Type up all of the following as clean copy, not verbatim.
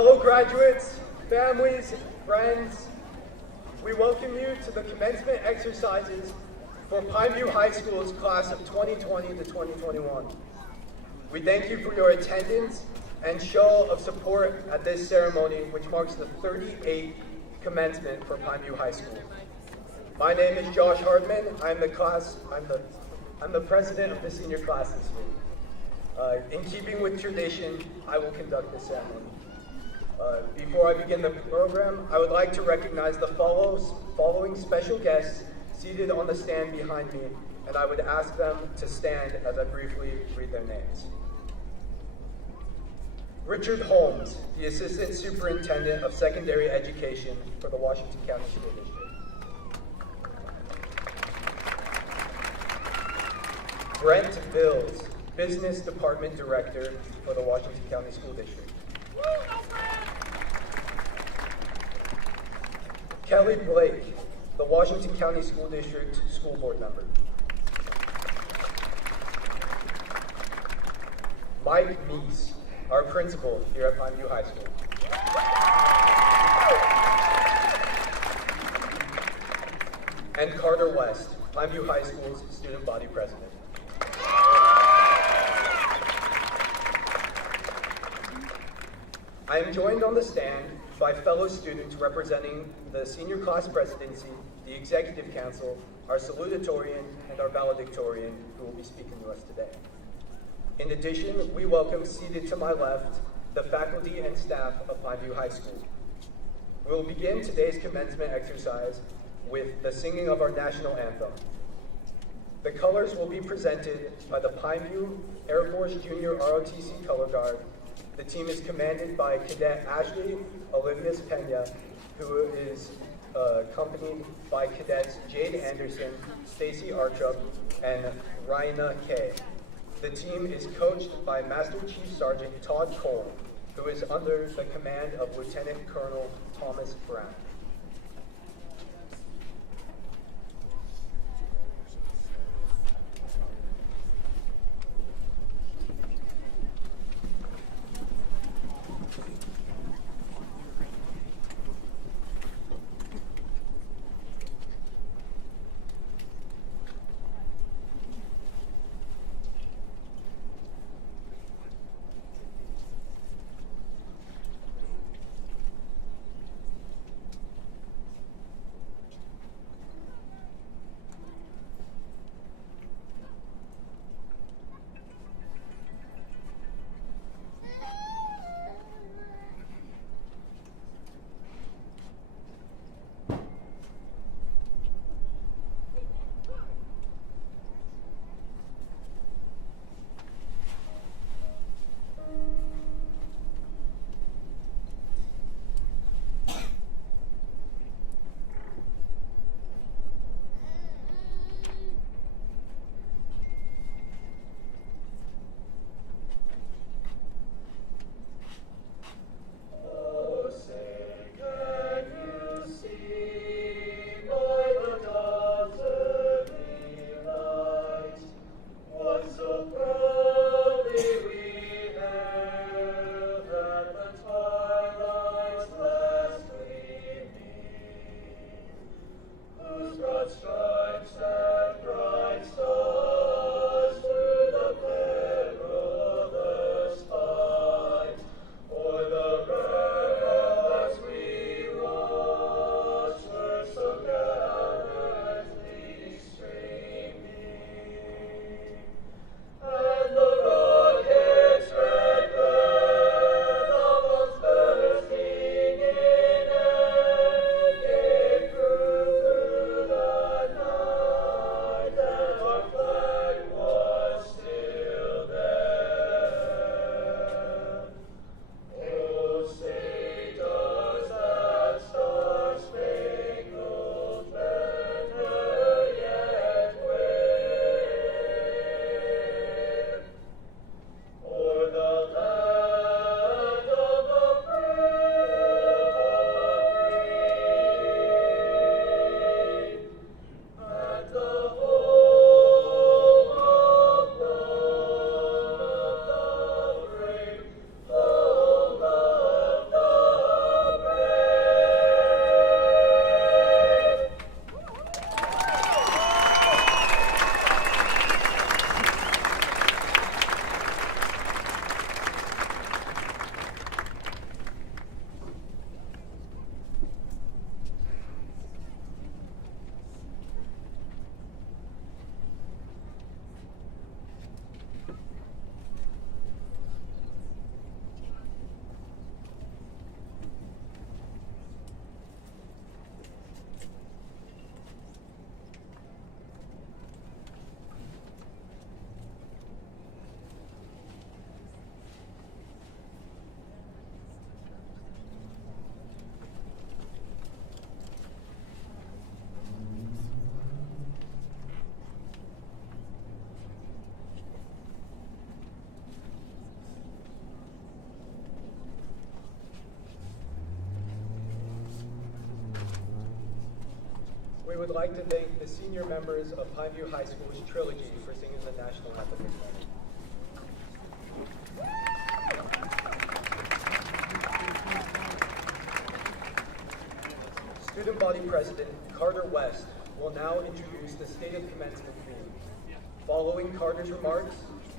Fellow graduates, families, friends, we welcome you to the commencement exercises for Pineview High School's class of 2020 to 2021. We thank you for your attendance and show of support at this ceremony, which marks the 38th commencement for Pineview High School. My name is Josh Hardman. I'm the president of the senior class this year. In keeping with tradition, I will conduct the ceremony. Before I begin the program, I would like to recognize the following special guests seated on the stand behind me, and I would ask them to stand as I briefly read their names. Richard Holmes, the Assistant Superintendent of Secondary Education for the Washington County School District. Brent Bills, Business Department Director for the Washington County School District. Kelly Blake, the Washington County School District School Board member. Mike Meese, our principal here at Pineview High School. And Carter West, Pineview High School's student body president. I am joined on the stand by fellow students representing the senior class presidency, the executive council, our salutatorian, and our valedictorian, who will be speaking to us today. In addition, we welcome, seated to my left, the faculty and staff of Pineview High School. We will begin today's commencement exercise with the singing of our national anthem. The colors will be presented by the Pineview Air Force Junior ROTC Color Guard. The team is commanded by Cadet Ashley Olivias Pena, who is accompanied by Cadets Jade Anderson, Stacy Archup, and Raina Kay. The team is coached by Master Chief Sergeant Todd Cole, who is under the command of Lieutenant Colonel Thomas Brown. would like to thank the senior members of Pineview High School's Trilogy for singing the national anthem this morning. Student Body President Carter West will now introduce the State of Commencement theme. Following Carter's remarks,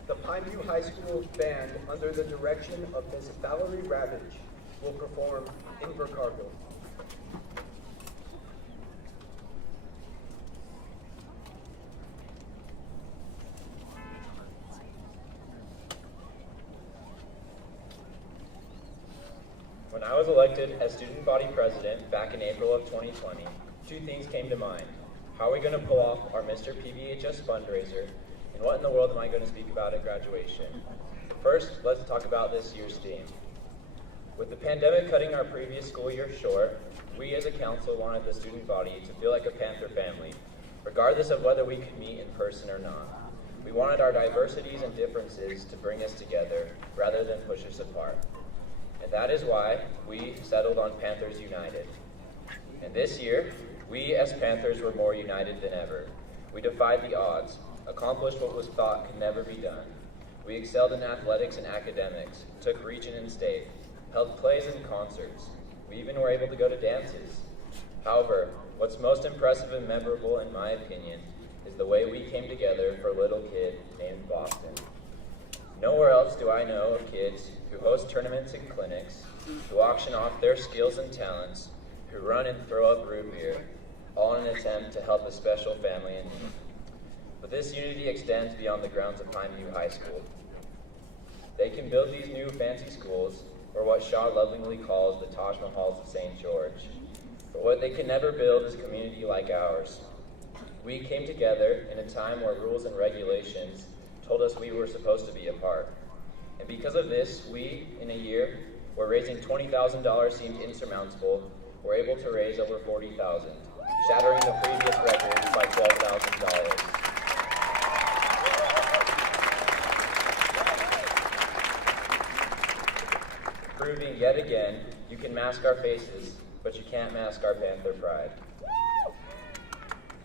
the Pineview High School Band, under the direction of Ms. Valerie Ravage, will perform Invercargill. When I was elected as student body president back in April of 2020, two things came to mind. How are we going to pull off our Mr. PVHS fundraiser, and what in the world am I going to speak about at graduation? First, let's talk about this year's theme. With the pandemic cutting our previous school year short, we as a council wanted the student body to feel like a Panther family, regardless of whether we could meet in person or not. We wanted our diversities and differences to bring us together rather than push us apart. And that is why we settled on Panthers United. And this year, we as Panthers were more united than ever. We defied the odds, accomplished what was thought could never be done. We excelled in athletics and academics, took region and state, held plays and concerts. We even were able to go to dances. However, what's most impressive and memorable in my opinion is the way we came together for a little kid named Boston. Nowhere else do I know of kids who host tournaments and clinics, who auction off their skills and talents, who run and throw up root beer, all in an attempt to help a special family in need. But this unity extends beyond the grounds of Pineview High School. They can build these new fancy schools, or what Shaw lovingly calls the Taj Mahals of St. George. But what they can never build is a community like ours. We came together in a time where rules and regulations told us we were supposed to be apart. And because of this, we, in a year, where raising $20,000 seemed insurmountable, were able to raise over $40,000, shattering the previous record by $12,000. Proving yet again, you can mask our faces, but you can't mask our Panther pride.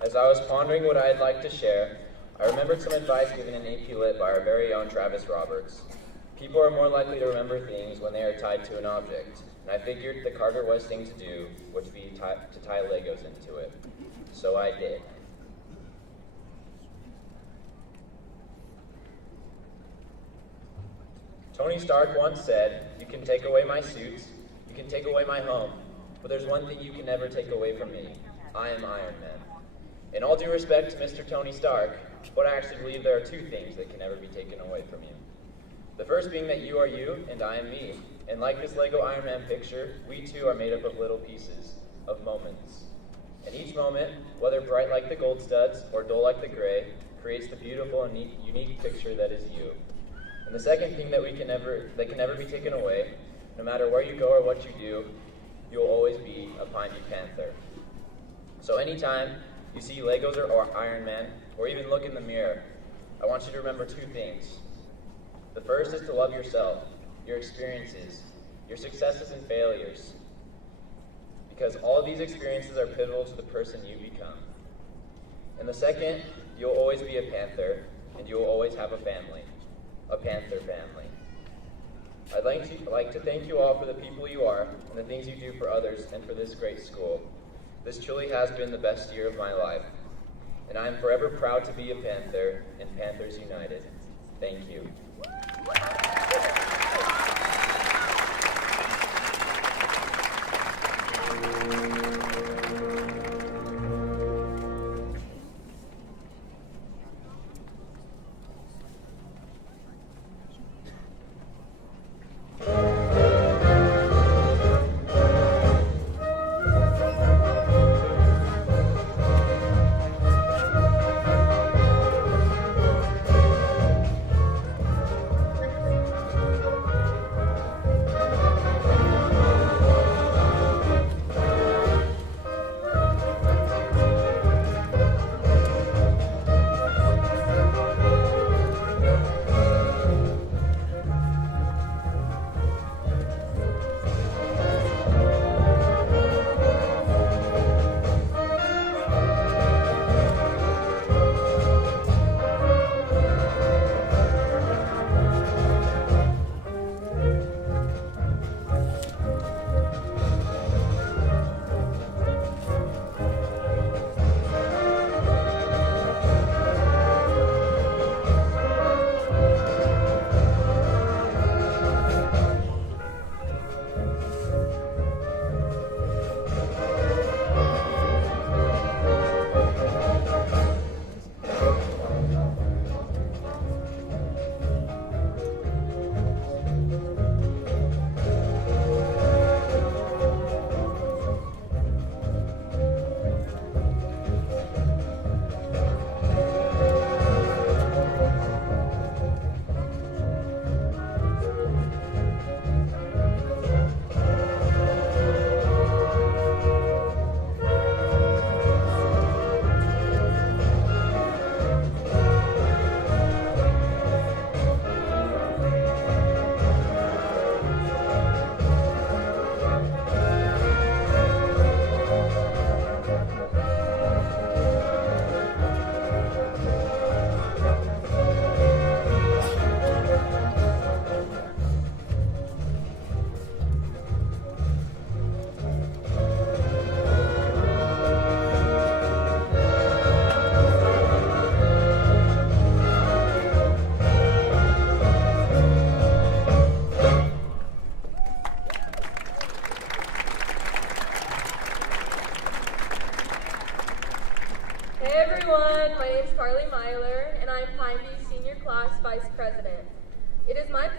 As I was pondering what I'd like to share, I remembered some advice given in AP Lit by our very own Travis Roberts. People are more likely to remember things when they are tied to an object, and I figured the Carter West thing to do would be to tie Legos into it. So I did. Tony Stark once said, "You can take away my suits, you can take away my home, but there's one thing you can never take away from me. I am Iron Man." In all due respect to Mr. Tony Stark, but I actually believe there are two things that can never be taken away from you. The first being that you are you and I am me. And like this Lego Iron Man picture, we too are made up of little pieces, of moments. And each moment, whether bright like the gold studs or dull like the gray, creates the beautiful and unique picture that is you. And the second thing that can never be taken away, no matter where you go or what you do, you'll always be a Pineview Panther. So anytime you see Legos or Iron Man, or even look in the mirror, I want you to remember two things. The first is to love yourself, your experiences, your successes and failures, because all of these experiences are pivotal to the person you become. And the second, you'll always be a Panther, and you'll always have a family, a Panther family. I'd like to thank you all for the people you are and the things you do for others and for this great school. This truly has been the best year of my life, and I am forever proud to be a Panther and Panthers United. Thank you.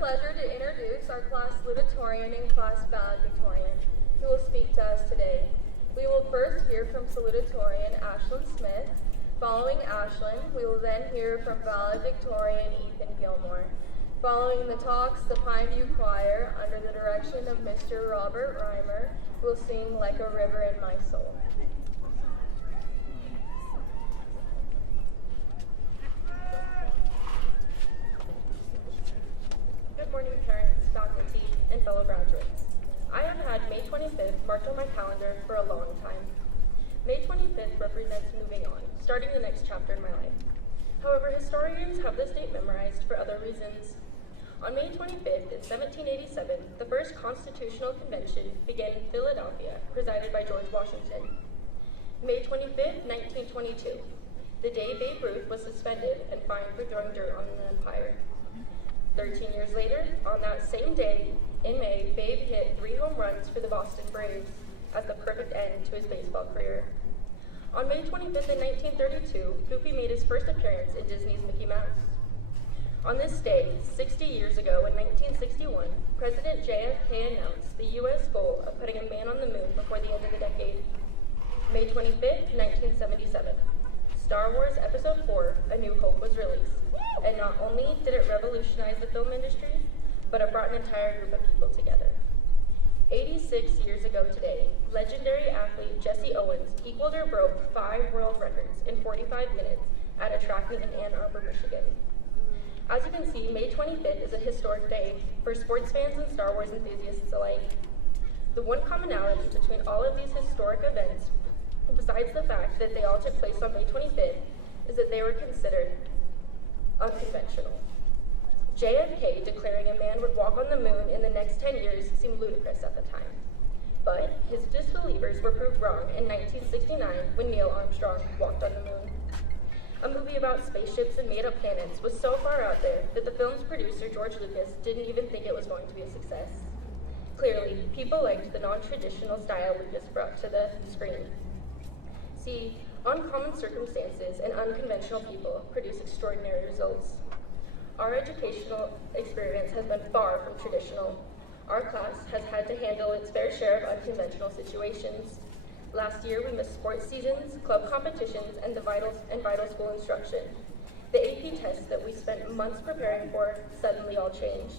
pleasure to introduce our class salutatorian and class valedictorian, who will speak to us today. We will first hear from salutatorian Ashlyn Smith. Following Ashlyn, we will then hear from valedictorian Ethan Gilmore. Following the talks, the Pineview Choir, under the direction of Mr. Robert Reimer, will sing Like a River in My Soul. Good morning, parents, faculty, and fellow graduates. I have had May 25th marked on my calendar for a long time. May 25th represents moving on, starting the next chapter in my life. However, historians have this date memorized for other reasons. On May 25th, in 1787, the first Constitutional Convention began in Philadelphia, presided by George Washington. May 25th, 1922, the day Babe Ruth was suspended and fined for throwing dirt on the Empire. 13 years later, on that same day, in May, Babe hit 3 home runs for the Boston Braves as the perfect end to his baseball career. On May 25th, in 1932, Goofy made his first appearance in Disney's Mickey Mouse. On this day, 60 years ago, in 1961, President JFK announced the U.S. goal of putting a man on the moon before the end of the decade. May 25th, 1977, Star Wars Episode 4, A New Hope was released. And not only did it revolutionize the film industry, but it brought an entire group of people together. 86 years ago today, legendary athlete Jesse Owens equaled or broke 5 world records in 45 minutes at a track meet in Ann Arbor, Michigan. As you can see, May 25th is a historic day for sports fans and Star Wars enthusiasts alike. The one commonality between all of these historic events, besides the fact that they all took place on May 25th, is that they were considered unconventional. JFK declaring a man would walk on the moon in the next 10 years seemed ludicrous at the time. But his disbelievers were proved wrong in 1969 when Neil Armstrong walked on the moon. A movie about spaceships and made-up planets was so far out there that the film's producer, George Lucas, didn't even think it was going to be a success. Clearly, people liked the non-traditional style Lucas brought to the screen. See, uncommon circumstances and unconventional people produce extraordinary results. Our educational experience has been far from traditional. Our class has had to handle its fair share of unconventional situations. Last year, we missed sports seasons, club competitions, and vital school instruction. The AP tests that we spent months preparing for suddenly all changed.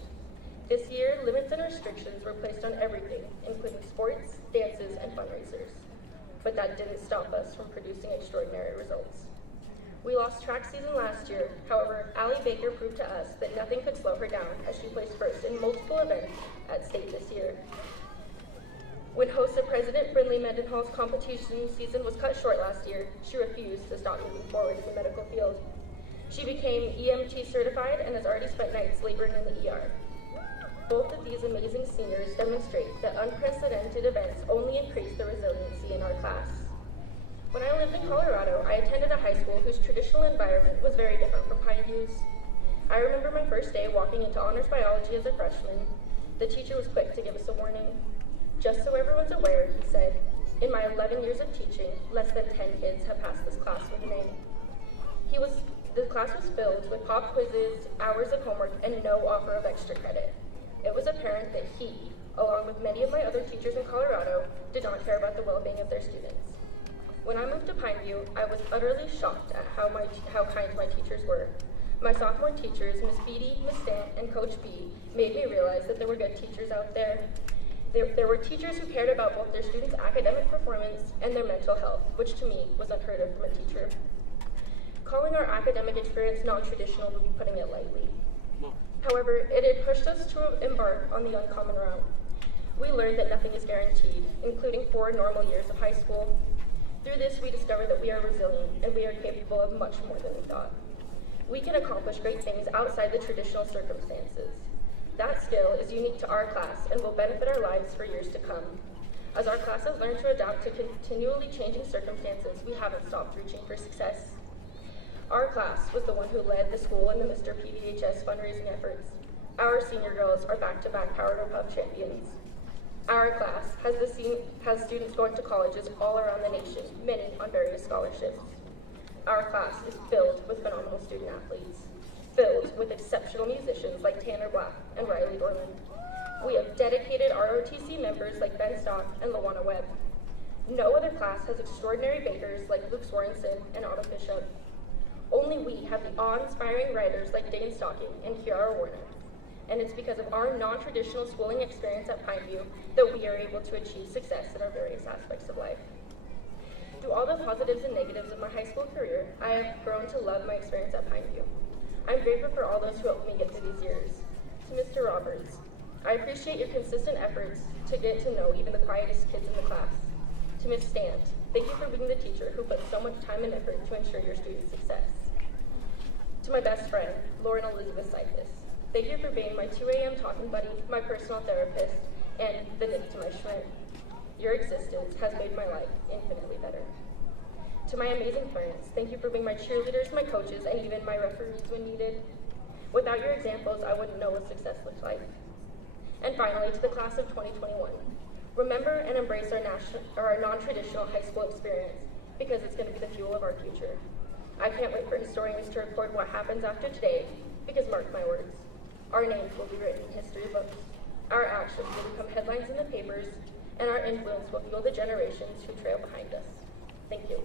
This year, limits and restrictions were placed on everything, including sports, dances, and fundraisers. But that didn't stop us from producing extraordinary results. We lost track season last year. However, Allie Baker proved to us that nothing could slow her down as she placed first in multiple events at state this year. When host of President Brinley Mendenhall's competition season was cut short last year, she refused to stop moving forward in the medical field. She became EMT certified and has already spent nights laboring in the ER. Both of these amazing seniors demonstrate that unprecedented events only increase the resiliency in our class. When I lived in Colorado, I attended a high school whose traditional environment was very different from Pineview's. I remember my first day walking into honors biology as a freshman. The teacher was quick to give us a warning. Just so everyone's aware, he said, in my 11 years of teaching, less than 10 kids have passed this class with an A. The class was filled with pop quizzes, hours of homework, and no offer of extra credit. It was apparent that he, along with many of my other teachers in Colorado, did not care about the well-being of their students. When I moved to Pineview, I was utterly shocked at how kind my teachers were. My sophomore teachers, Miss Beatty, Miss Stant, and Coach B, made me realize that there were good teachers out there. There were teachers who cared about both their students' academic performance and their mental health, which to me was unheard of from a teacher. Calling our academic experience non-traditional would be putting it lightly. However, it had pushed us to embark on the uncommon route. We learned that nothing is guaranteed, including 4 normal years of high school. Through this, we discovered that we are resilient and we are capable of much more than we thought. We can accomplish great things outside the traditional circumstances. That skill is unique to our class and will benefit our lives for years to come. As our class has learned to adapt to continually changing circumstances, we haven't stopped reaching for success. Our class was the one who led the school in the Mr. PVHS fundraising efforts. Our senior girls are back-to-back Power to Puff champions. Our class has students going to colleges all around the nation, many on various scholarships. Our class is filled with phenomenal student athletes. filled with exceptional musicians like Tanner Black and Riley Dorland. We have dedicated ROTC members like Ben Stock and Lawana Webb. No other class has extraordinary bakers like Luke Sorensen and Otto Bishop. Only we have the awe-inspiring writers like Dane Stocking and Kiara Warner. And it's because of our non-traditional schooling experience at Pineview that we are able to achieve success in our various aspects of life. Through all the positives and negatives of my high school career, I have grown to love my experience at Pineview. I'm grateful for all those who helped me get through these years. To Mr. Roberts, I appreciate your consistent efforts to get to know even the quietest kids in the class. To Ms. Stant, thank you for being the teacher who put so much time and effort to ensure your students' success. To my best friend, Lauren Elizabeth Cyphus, thank you for being my 2 a.m. talking buddy, my personal therapist, and the nip to my shrimp. Your existence has made my life infinitely better. To my amazing parents, thank you for being my cheerleaders, my coaches, and even my referees when needed. Without your examples, I wouldn't know what success looks like. And finally, to the class of 2021, remember and embrace our non-traditional high school experience, because it's going to be the fuel of our future. I can't wait for historians to record what happens after today, because mark my words, our names will be written in history books, our actions will become headlines in the papers, and our influence will fuel the generations who trail behind us. Thank you.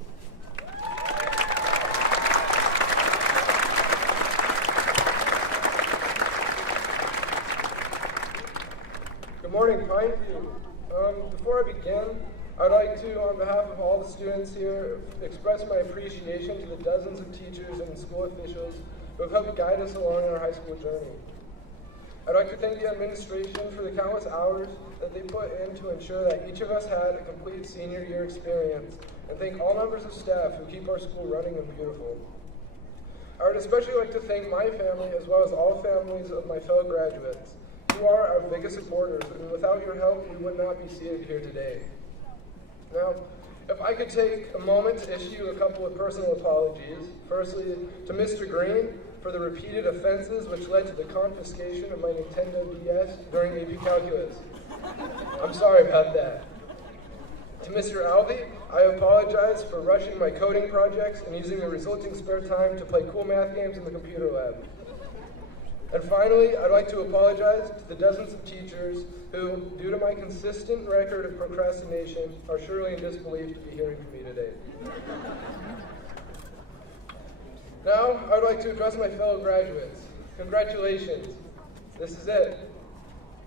Good morning, Pineview. Before I begin, I'd like to, on behalf of all the students here, express my appreciation to the dozens of teachers and school officials who have helped guide us along our high school journey. I'd like to thank the administration for the countless hours that they put in to ensure that each of us had a complete senior year experience, and thank all members of staff who keep our school running and beautiful. I would especially like to thank my family as well as all families of my fellow graduates. You are our biggest supporters, and without your help, we would not be seated here today. Now, if I could take a moment to issue a couple of personal apologies. Firstly, to Mr. Green for the repeated offenses which led to the confiscation of my Nintendo DS during AP Calculus. I'm sorry about that. To Mr. Alvey, I apologize for rushing my coding projects and using the resulting spare time to play cool math games in the computer lab. And finally, I'd like to apologize to the dozens of teachers who, due to my consistent record of procrastination, are surely in disbelief to be hearing from me today. Now, I would like to address my fellow graduates. Congratulations. This is it.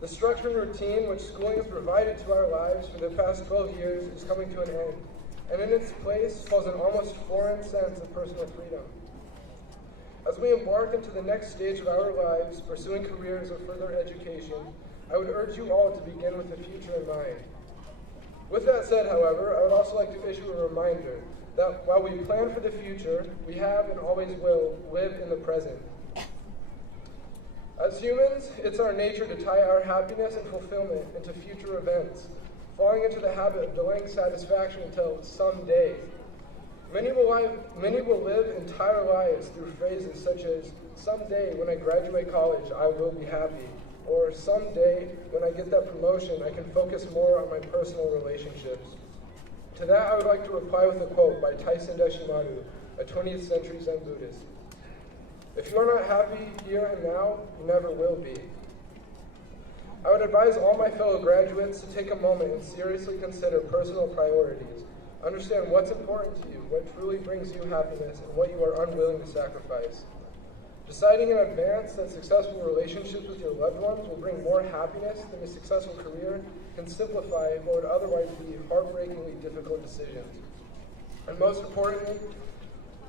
The structure and routine which schooling has provided to our lives for the past 12 years is coming to an end, and in its place falls an almost foreign sense of personal freedom. As we embark into the next stage of our lives, pursuing careers or further education, I would urge you all to begin with the future in mind. With that said, however, I would also like to issue a reminder that while we plan for the future, we have and always will live in the present. As humans, it's our nature to tie our happiness and fulfillment into future events, falling into the habit of delaying satisfaction until someday. Many will live entire lives through phrases such as, someday when I graduate college, I will be happy, or someday when I get that promotion, I can focus more on my personal relationships. To that, I would like to reply with a quote by Taisen Deshimaru, a 20th century Zen Buddhist. If you are not happy here and now, you never will be. I would advise all my fellow graduates to take a moment and seriously consider personal priorities. Understand what's important to you, what truly brings you happiness, and what you are unwilling to sacrifice. Deciding in advance that successful relationships with your loved ones will bring more happiness than a successful career can simplify what would otherwise be heartbreakingly difficult decisions. And most importantly,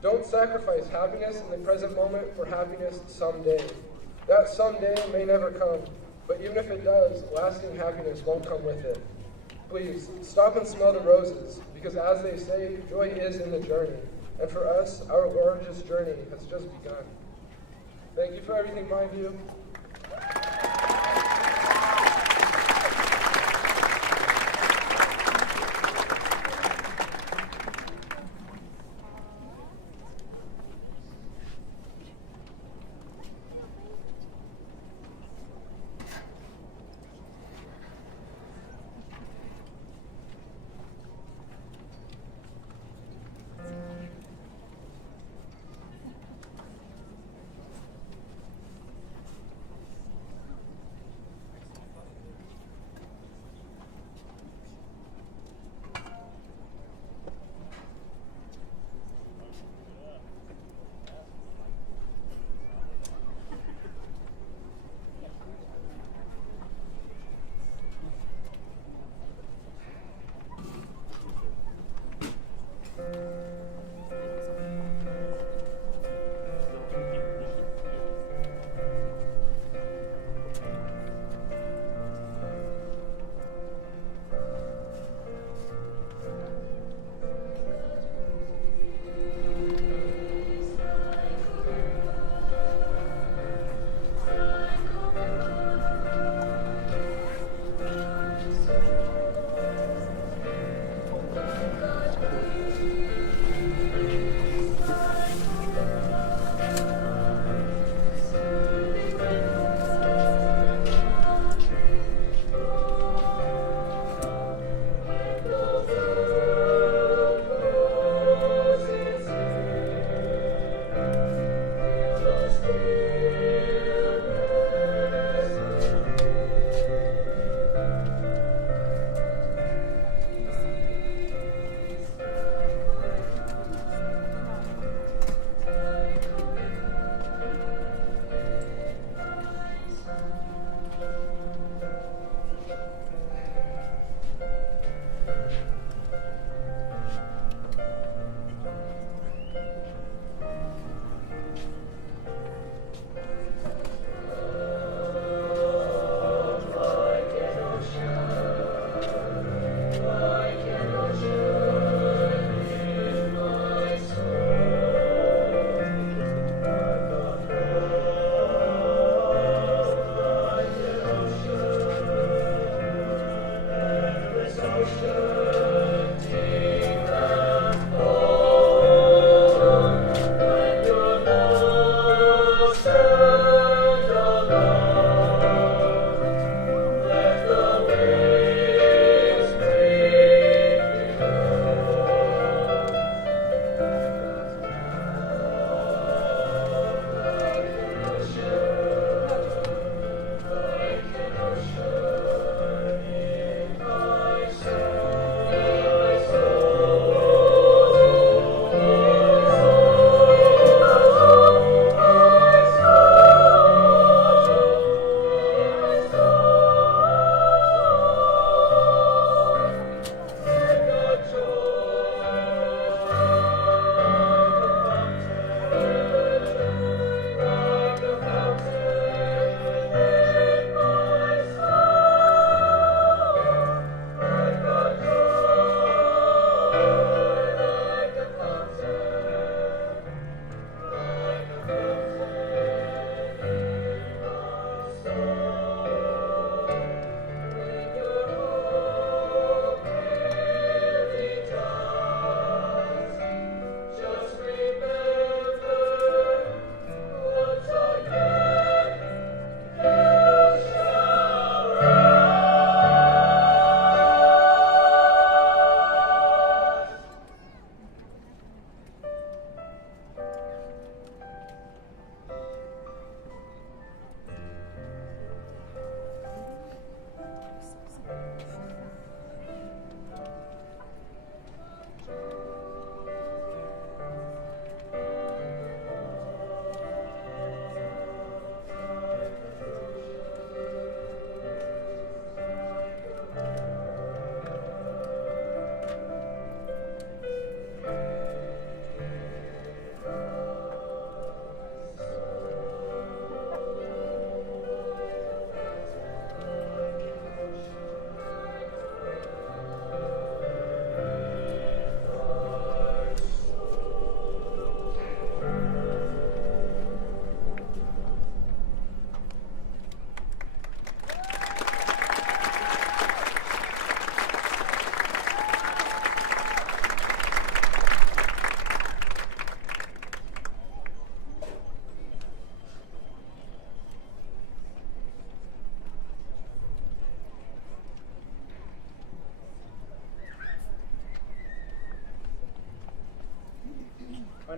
don't sacrifice happiness in the present moment for happiness someday. That someday may never come, but even if it does, lasting happiness won't come with it. Please, stop and smell the roses, because as they say, joy is in the journey. And for us, our largest journey has just begun. Thank you for everything, Pineview.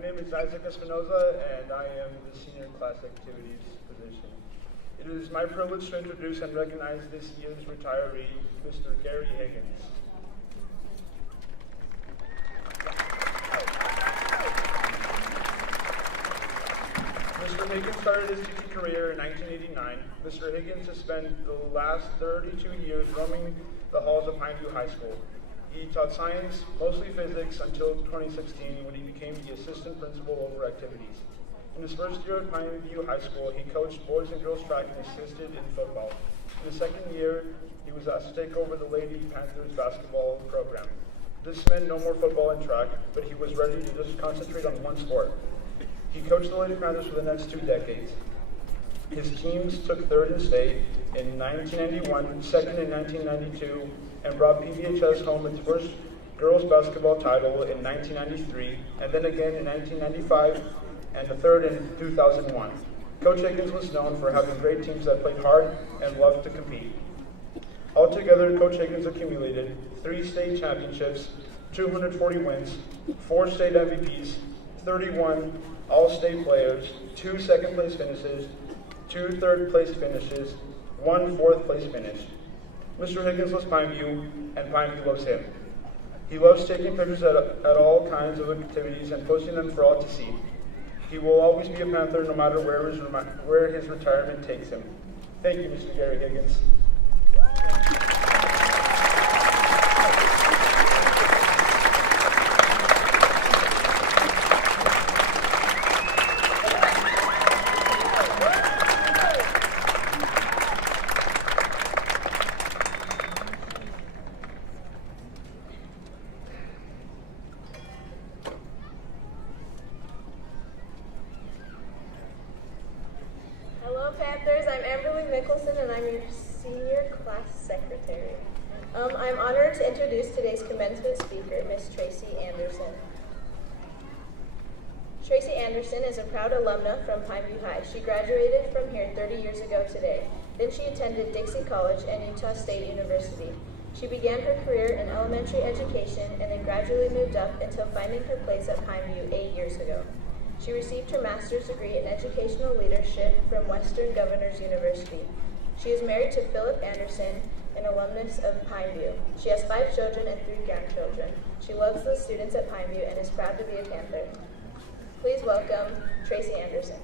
name is Isaac Espinoza, and I am the Senior Class Activities position. It is my privilege to introduce and recognize this year's retiree, Mr. Gary Higgins. Mr. Higgins started his teaching career in 1989. Mr. Higgins has spent the last 32 years roaming the halls of Pineview High School. He taught science, mostly physics, until 2016 when he became the assistant principal over activities. In his first year at Pineview High School, he coached boys and girls track and assisted in football. In the second year, he was asked to take over the Lady Panthers basketball program. This meant no more football and track, but he was ready to just concentrate on one sport. He coached the Lady Panthers for the next 2 decades. His teams took third in state in 1991, second in 1992, and brought PBHS home its first girls basketball title in 1993, and then again in 1995, and the third in 2001. Coach Higgins was known for having great teams that played hard and loved to compete. Altogether, Coach Higgins accumulated 3 state championships, 240 wins, 4 state MVPs, 31 all-state players, 2 second-place finishes, 2 third-place finishes, 1 fourth-place finish. Mr. Higgins loves Pineview, and Pineview loves him. He loves taking pictures at all kinds of activities and posting them for all to see. He will always be a Panther no matter where his retirement takes him. Thank you, Mr. Gary Higgins. Hello Panthers, I'm Amberly Mickelson and I'm your senior class secretary. I'm honored to introduce today's commencement speaker, Miss Tracy Anderson. Tracy Anderson is a proud alumna from Pineview High. She graduated from here 30 years ago today. Then she attended Dixie College and Utah State University. She began her career in elementary education and then gradually moved up until finding her place at Pineview 8 years ago. She received her master's degree in educational leadership from Western Governors University. She is married to Philip Anderson, an alumnus of Pineview. She has 5 children and 3 grandchildren. She loves the students at Pineview and is proud to be a Panther. Please welcome Tracy Anderson.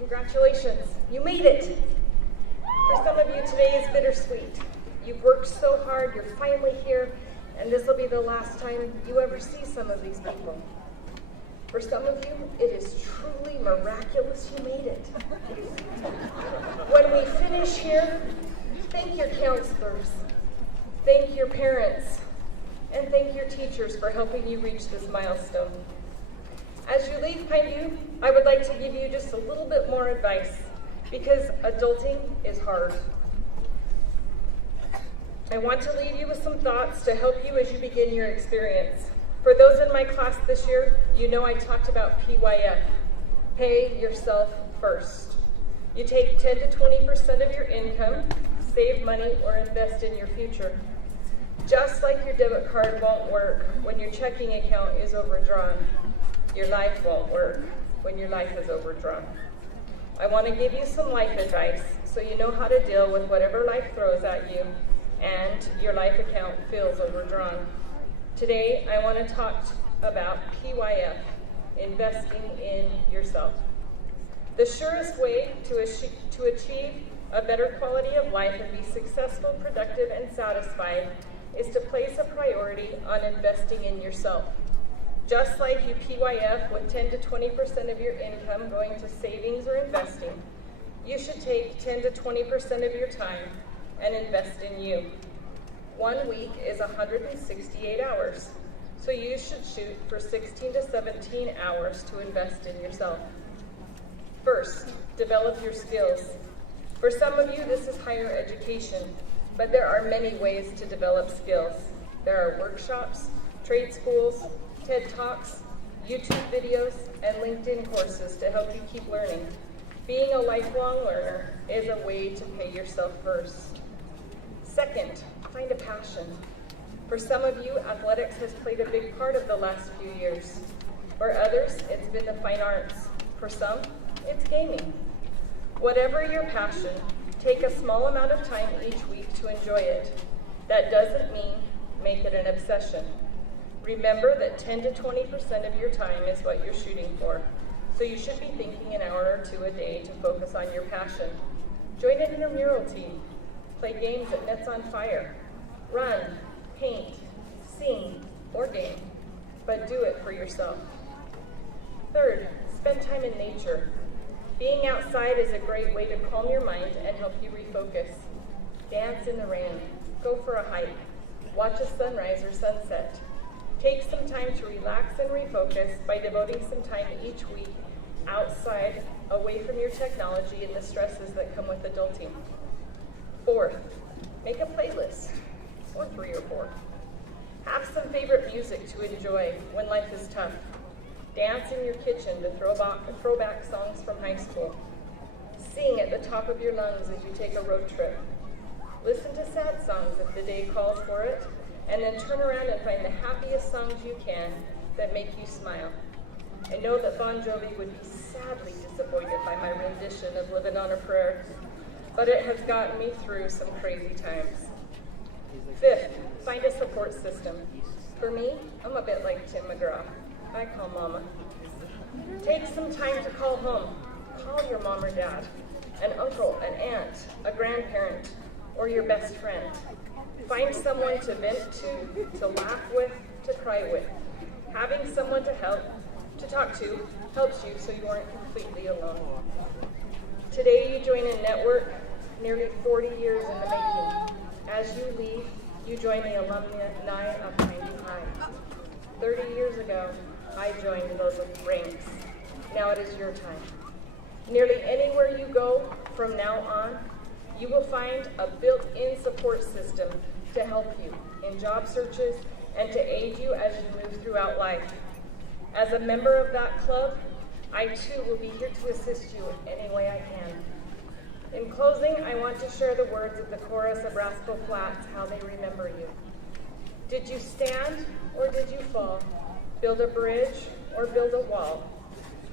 Congratulations, you made it. For some of you, today is bittersweet. You've worked so hard, you're finally here, and this will be the last time you ever see some of these people. For some of you, it is truly miraculous you made it. When we finish here, thank your counselors, thank your parents, and thank your teachers for helping you reach this milestone. As you leave Pineview, I would like to give you just a little bit more advice, because adulting is hard. I want to leave you with some thoughts to help you as you begin your experience. For those in my class this year, you know I talked about PYF, pay yourself first. You take 10 to 20% of your income, save money, or invest in your future. Just like your debit card won't work when your checking account is overdrawn, your life won't work when your life is overdrawn. I want to give you some life advice so you know how to deal with whatever life throws at you and your life account feels overdrawn. Today, I want to talk about PYF, investing in yourself. The surest way to achieve a better quality of life and be successful, productive, and satisfied is to place a priority on investing in yourself. Just like you PYF with 10 to 20% of your income going to savings or investing, you should take 10 to 20% of your time and invest in you. 1 week is 168 hours, so you should shoot for 16 to 17 hours to invest in yourself. First, develop your skills. For some of you, this is higher education, but there are many ways to develop skills. There are workshops, trade schools, TED Talks, YouTube videos, and LinkedIn courses to help you keep learning. Being a lifelong learner is a way to pay yourself first. Second, find a passion. For some of you, athletics has played a big part of the last few years. For others, it's been the fine arts. For some, it's gaming. Whatever your passion, take a small amount of time each week to enjoy it. That doesn't mean make it an obsession. Remember that 10 to 20% of your time is what you're shooting for. So you should be thinking an hour or two a day to focus on your passion. Join an intramural team. Play games at Nets on Fire. Run, paint, sing, or game. But do it for yourself. Third, spend time in nature. Being outside is a great way to calm your mind and help you refocus. Dance in the rain. Go for a hike. Watch a sunrise or sunset. Take some time to relax and refocus by devoting some time each week outside, away from your technology and the stresses that come with adulting. Fourth, make a playlist, or 3 or 4. Have some favorite music to enjoy when life is tough. Dance in your kitchen to throwback songs from high school. Sing at the top of your lungs as you take a road trip. Listen to sad songs if the day calls for it, and then turn around and find the happiest songs you can that make you smile. I know that Bon Jovi would be sadly disappointed by my rendition of Living on a Prayer, but it has gotten me through some crazy times. Fifth, find a support system. For me, I'm a bit like Tim McGraw. I call Mama. Take some time to call home. Call your mom or dad, an uncle, an aunt, a grandparent, or your best friend. Find someone to vent to laugh with, to cry with. Having someone to talk to, helps you so you aren't completely alone. Today you join a network nearly 40 years in the making. As you leave, you join the alumni of Pineview High. 30 years ago, I joined those ranks. Now it is your time. Nearly anywhere you go from now on, you will find a built-in support system to help you in job searches and to aid you as you move throughout life. As a member of that club, I too will be here to assist you any way I can. In closing, I want to share the words of the chorus of Rascal Flatts, How They Remember You. Did you stand or did you fall? Build a bridge or build a wall?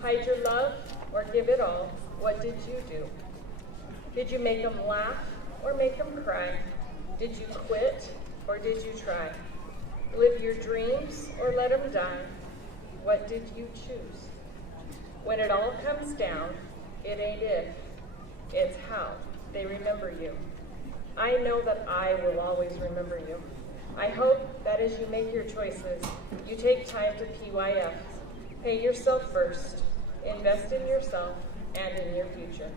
Hide your love or give it all? What did you do? Did you make them laugh or make them cry? Did you quit or did you try? Live your dreams or let them die? What did you choose? When it all comes down, it ain't if, it's how they remember you. I know that I will always remember you. I hope that as you make your choices, you take time to PYF. Pay yourself first, invest in yourself and in your future.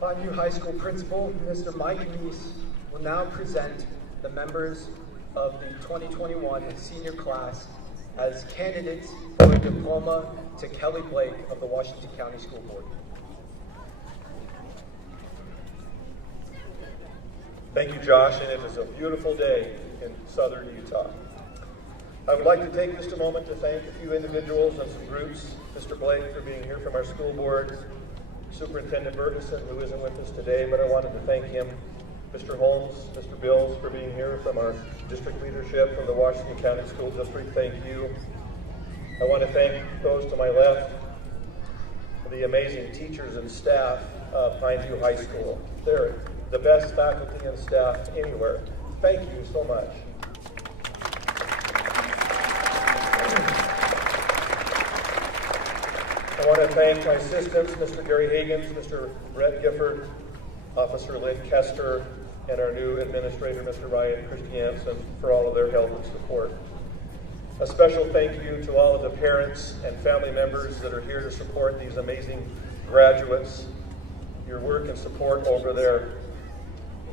Pineview High School Principal, Mr. Mike Neese, will now present the members of the 2021 senior class as candidates for a diploma to Kelly Blake of the Washington County School Board. Thank you, Josh, and it is a beautiful day in southern Utah. I would like to take just a moment to thank a few individuals and some groups. Mr. Blake for being here from our school board, Superintendent Bergeson, who isn't with us today, but I wanted to thank him. Mr. Holmes, Mr. Bills for being here from our district leadership from the Washington County School District, thank you. I want to thank those to my left, the amazing teachers and staff of Pineview High School. They're the best faculty and staff anywhere. Thank you so much. I want to thank my assistants, Mr. Gary Higgins, Mr. Brett Gifford, Officer Lynn Kester, and our new administrator, Mr. Ryan Christiansen, for all of their help and support. A special thank you to all of the parents and family members that are here to support these amazing graduates. Your work and support over their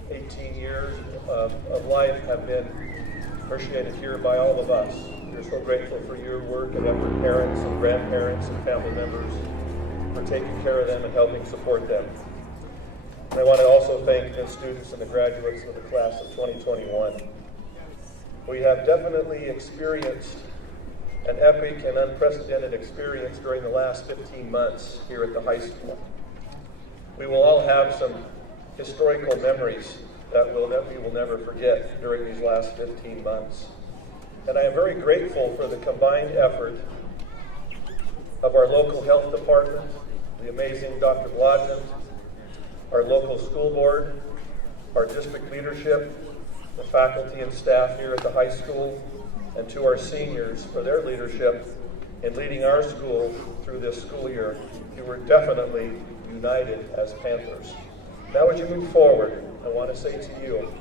18 years of life have been appreciated here by all of us. We're so grateful for your work and effort, parents and grandparents and family members, for taking care of them and helping support them. And I want to also thank the students and the graduates of the class of 2021. We have definitely experienced an epic and unprecedented experience during the last 15 months here at the high school. We will all have some historical memories that we will never forget during these last 15 months. And I am very grateful for the combined effort of our local health department, the amazing Dr. Blodgett, our local school board, our district leadership, the faculty and staff here at the high school, and to our seniors for their leadership in leading our school through this school year. You were definitely united as Panthers. Now as you move forward, I want to say to you,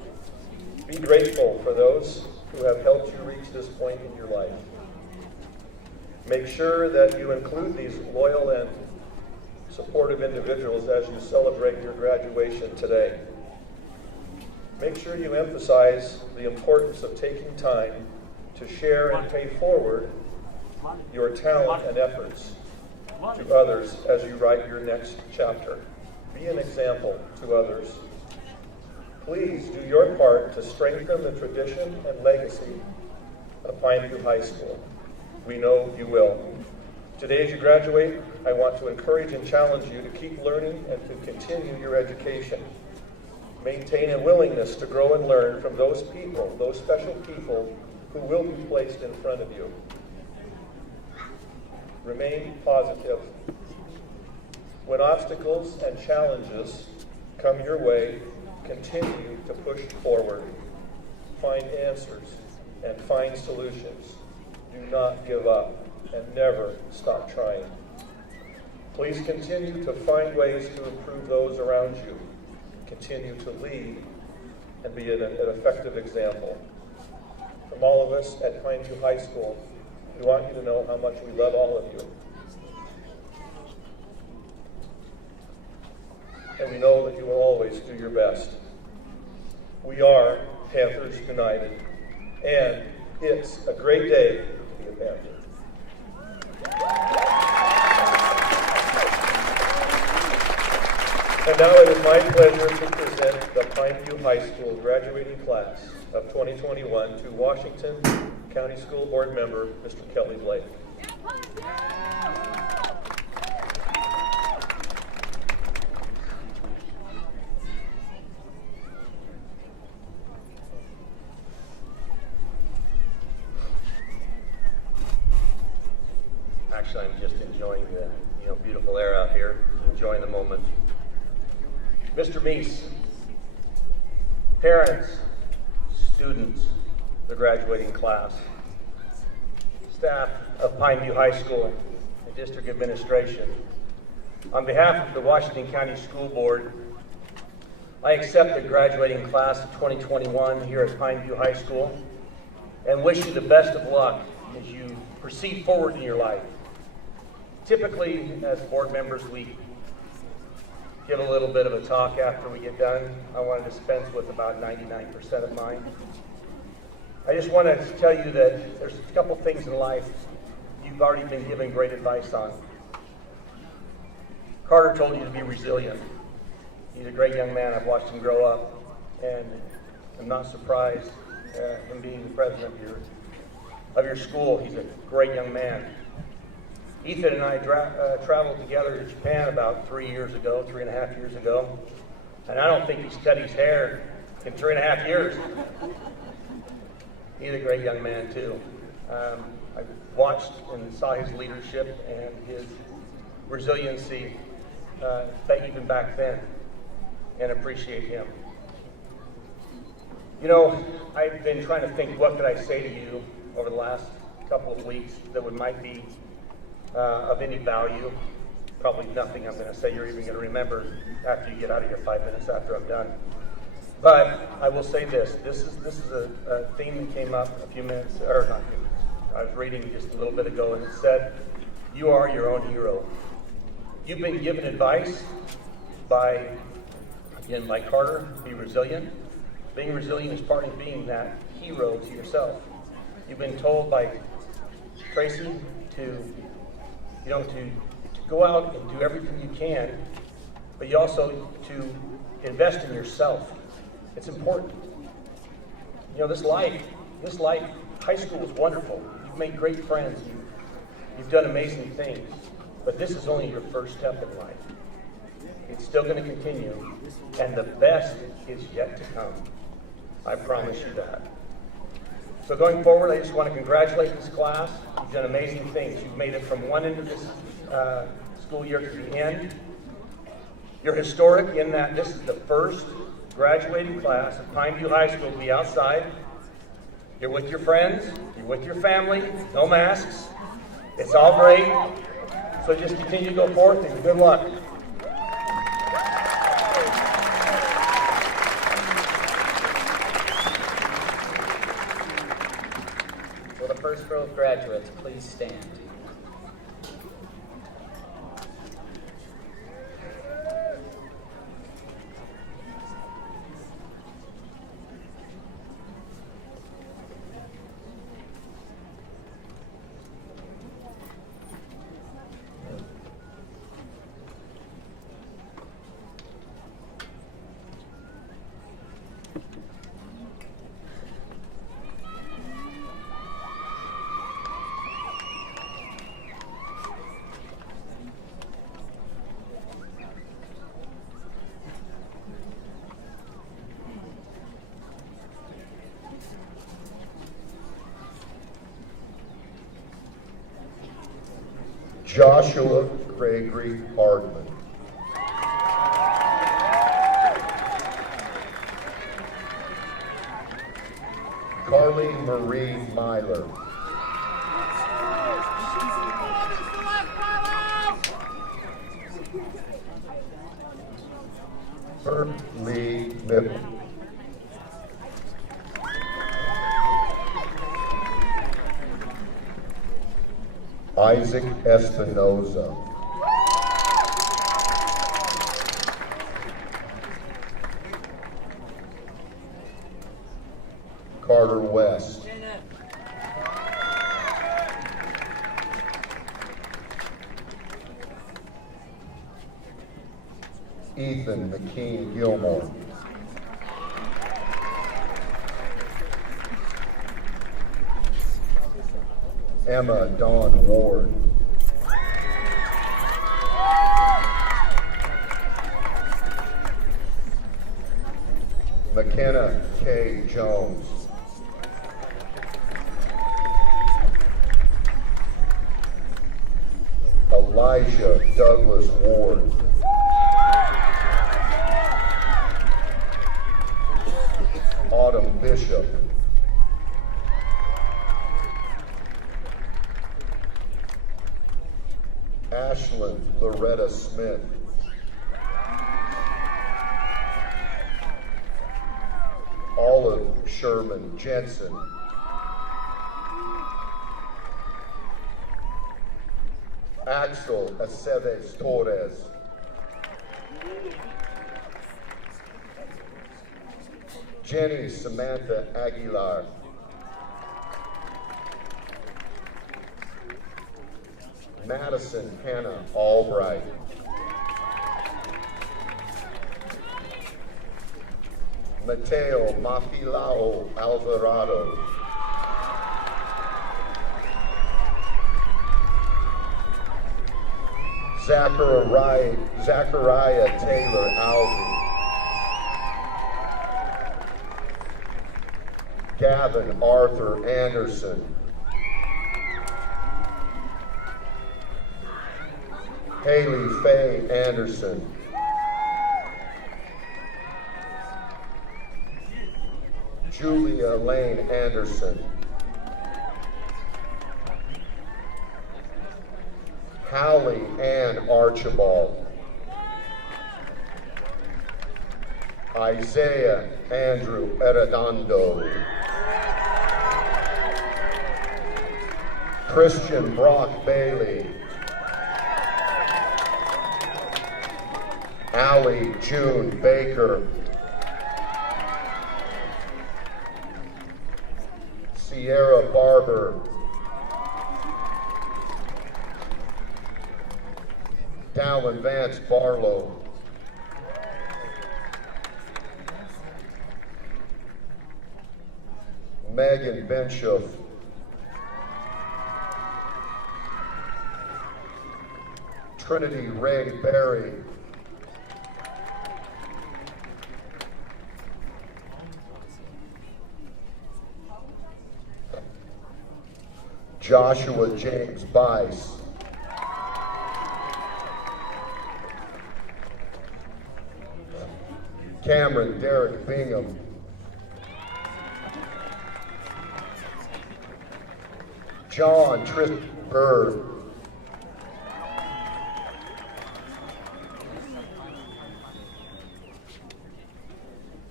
be grateful for those who have helped you reach this point in your life. Make sure that you include these loyal and supportive individuals as you celebrate your graduation today. Make sure you emphasize the importance of taking time to share and pay forward your talent and efforts to others as you write your next chapter. Be an example to others. Please do your part to strengthen the tradition and legacy of Pineview High School. We know you will. Today, as you graduate, I want to encourage and challenge you to keep learning and to continue your education. Maintain a willingness to grow and learn from those people, those special people who will be placed in front of you. Remain positive. When obstacles and challenges come your way, continue to push forward. Find answers and find solutions. Do not give up and never stop trying. Please continue to find ways to improve those around you. Continue to lead and be an effective example. From all of us at Pineview High School, we want you to know how much we love all of you. And we know that you will always do your best. We are Panthers United, and it's a great day to be a Panther. And now it is my pleasure to present the Pineview High School graduating class of 2021 to Washington County School Board member, Mr. Kelly Blake. Actually, I'm just enjoying the beautiful air out here, enjoying the moment. Mr. Meese, parents, students, the graduating class, staff of Pineview High School, and district administration, on behalf of the Washington County School Board, I accept the graduating class of 2021 here at Pineview High School and wish you the best of luck as you proceed forward in your life. Typically, as board members, we give a little bit of a talk after we get done. I want to dispense with about 99% of mine. I just want to tell you that there's a couple things in life you've already been given great advice on. Carter told you to be resilient. He's a great young man. I've watched him grow up, and I'm not surprised him being the president of your school. He's a great young man. Ethan and I traveled together to Japan about 3.5 years ago, and I don't think he's cut his hair in 3.5 years. He's a great young man too. I watched and saw his leadership and his resiliency even back then, and appreciate him. I've been trying to think, what could I say to you over the last couple of weeks that might be of any value. Probably nothing I'm going to say you're even going to remember after you get out of here 5 minutes after I'm done. But I will say this. This is a theme that came up a few minutes, or not a few minutes. I was reading just a little bit ago, and it said, you are your own hero. You've been given advice by Carter, be resilient. Being resilient is part of being that hero to yourself. You've been told by Tracy to go out and do everything you can but you also to invest in yourself. It's important. You know, this life, high school is wonderful. You've made great friends. You've done amazing things, but this is only your first step in life. It's still going to continue, and the best is yet to come. I promise you that. So going forward, I just want to congratulate this class. You've done amazing things. You've made it from one end of this school year to the end. You're historic in that this is the first graduating class of Pineview High School to be outside. You're with your friends, you're with your family, no masks. It's all great. So just continue to go forth and good luck. Will the first row of graduates please stand? Joshua Gregory Hardman. Carly Marie Myler. Bert Lee Middle. Isaac Espinoza. Carter West. Ethan McKean Gilmore. Emma Dawn Ward. McKenna K. Jones. Elijah Douglas Ward. Autumn Bishop. Ashlyn Loretta Smith. Olive Sherman Jensen. Axel Aceves Torres. Jenny Samantha Aguilar. Madison Hannah Albright. Mateo Mafilao Alvarado. Zachariah Taylor Alvey. Gavin Arthur Anderson. Haley Faye Anderson. Julia Lane Anderson. Hallie Ann Archibald. Isaiah Andrew Arredondo. Christian Brock Bailey. Allie June Baker. Sierra Barber. Dallin Vance Barlow. Megan Benshoff. Trinity Ray Berry. Joshua James Bice. Cameron Derek Bingham. John Tristan Bird.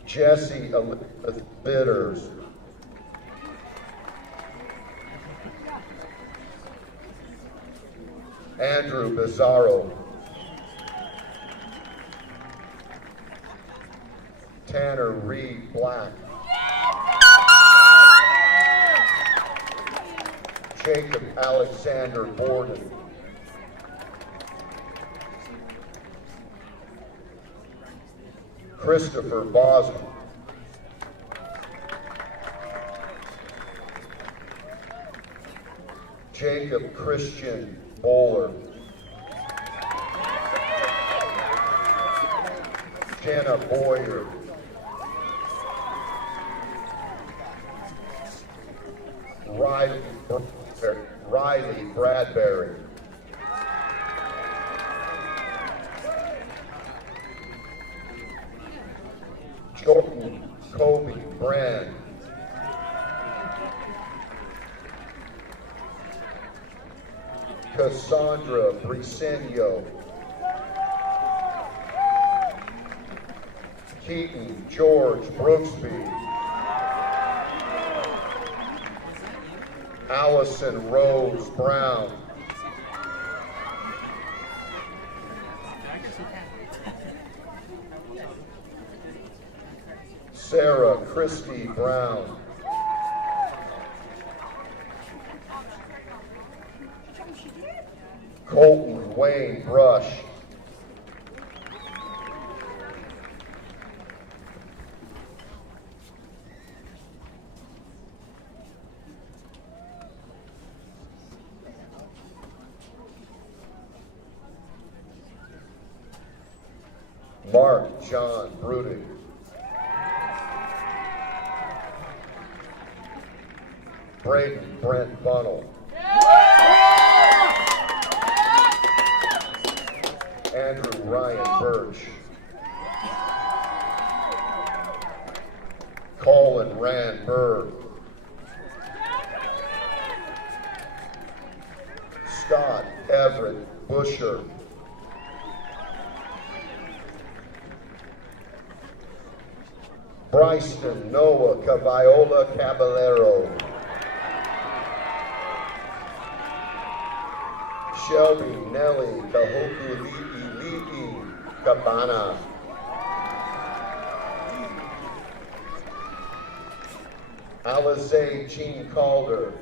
Jesse Elizabeth Bitters. Andrew Bizarro. Tanner Reed Black. Jacob Alexander Borden. Christopher Bosman. Jacob Christian Bowler. Jenna Boyer. Riley Bradbury. Jordan Kobe Brand. Cassandra Bricenio. Keaton George Brooksby. Allison Rose Brown. Sarah Christie Brown. Colton Wayne Brush. Mark John Brudig. Braden Brent Bunnell. Andrew Ryan Birch. Colin Rand Berg. Scott Everett Busher. Bryson Noah Caviola Caballero. Shelby Nelly Kahokulii Cabana. Alize Jean Calder.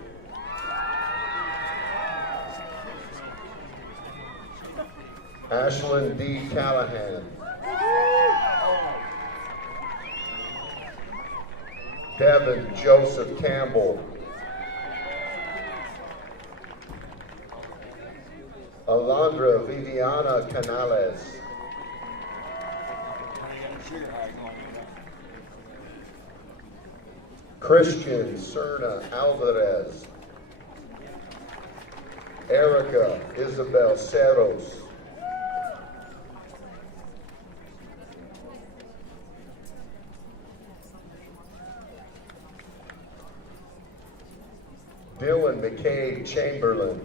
Ashlyn D. Callahan. Devin Joseph Campbell. Alondra Viviana Canales. Christian Serna Alvarez. Erica Isabel Cerros. Dylan McCabe Chamberlain.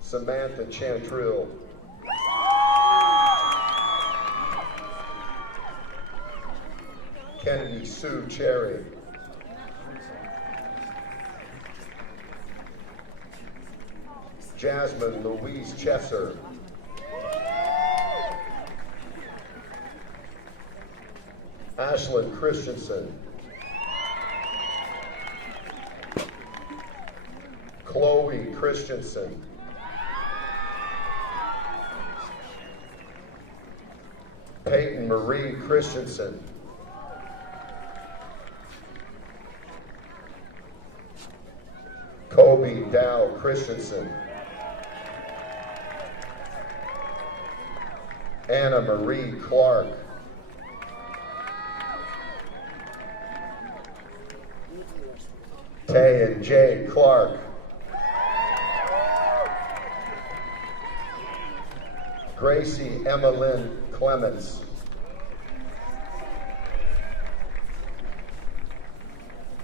Samantha Chantrill. Kennedy Sue Cherry. Jasmine Louise Chesser. Ashlyn Christensen. Chloe Christensen. Peyton Marie Christensen. Kobe Dow Christensen. Anna Marie Clark. Tay and Jay Clark. Gracie Emmalyn Clements.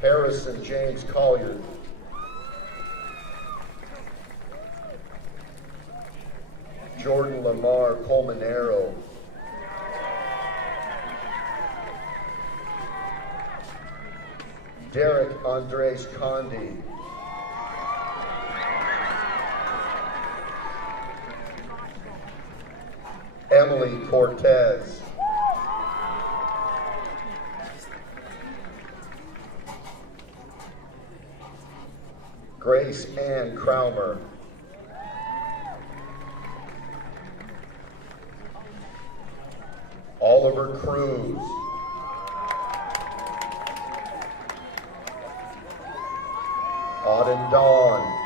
Harrison James Collier. Jordan Lamar Colmanero. Derek Andres Condi. Emily Cortez. Grace Ann Crowmer. Oliver Cruz. Auden Dawn.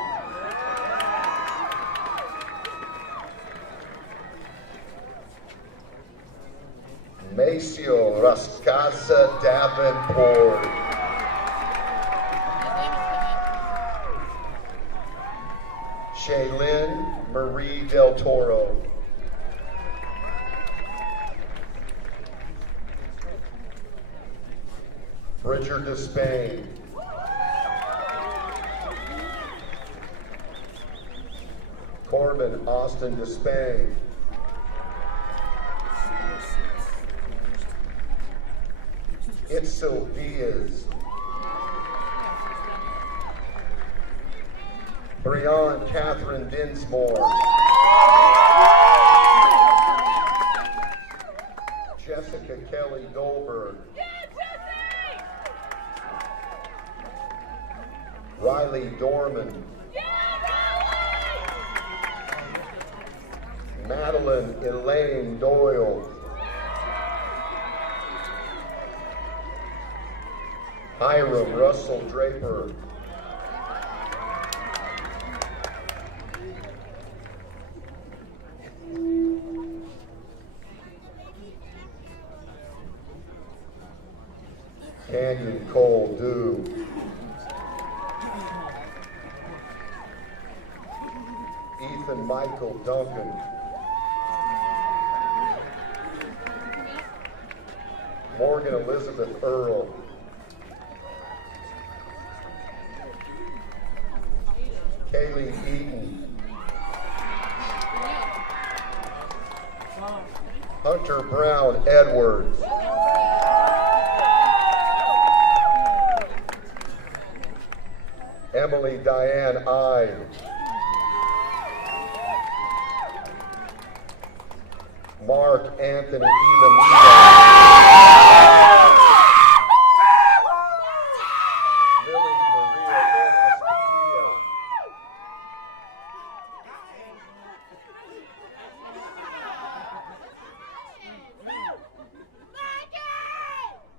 Maceo Rascaza Davenport. Shaylin Marie Del Toro. Bridger Despain. Corbin Austin Despain. Itzel Diaz. Breon Catherine Dinsmore. Jessica Kelly Goldberg. Riley Dorman. Madeline Elaine Doyle. Hiram Russell Draper. Canyon Cole Dew. Ethan Michael Duncan. Morgan Elizabeth Earl. Kaylee Eaton. Hunter Brown Edwards. Emily Diane Ide. Mark Anthony Elamida. Lily Maria Lynn Escotilla.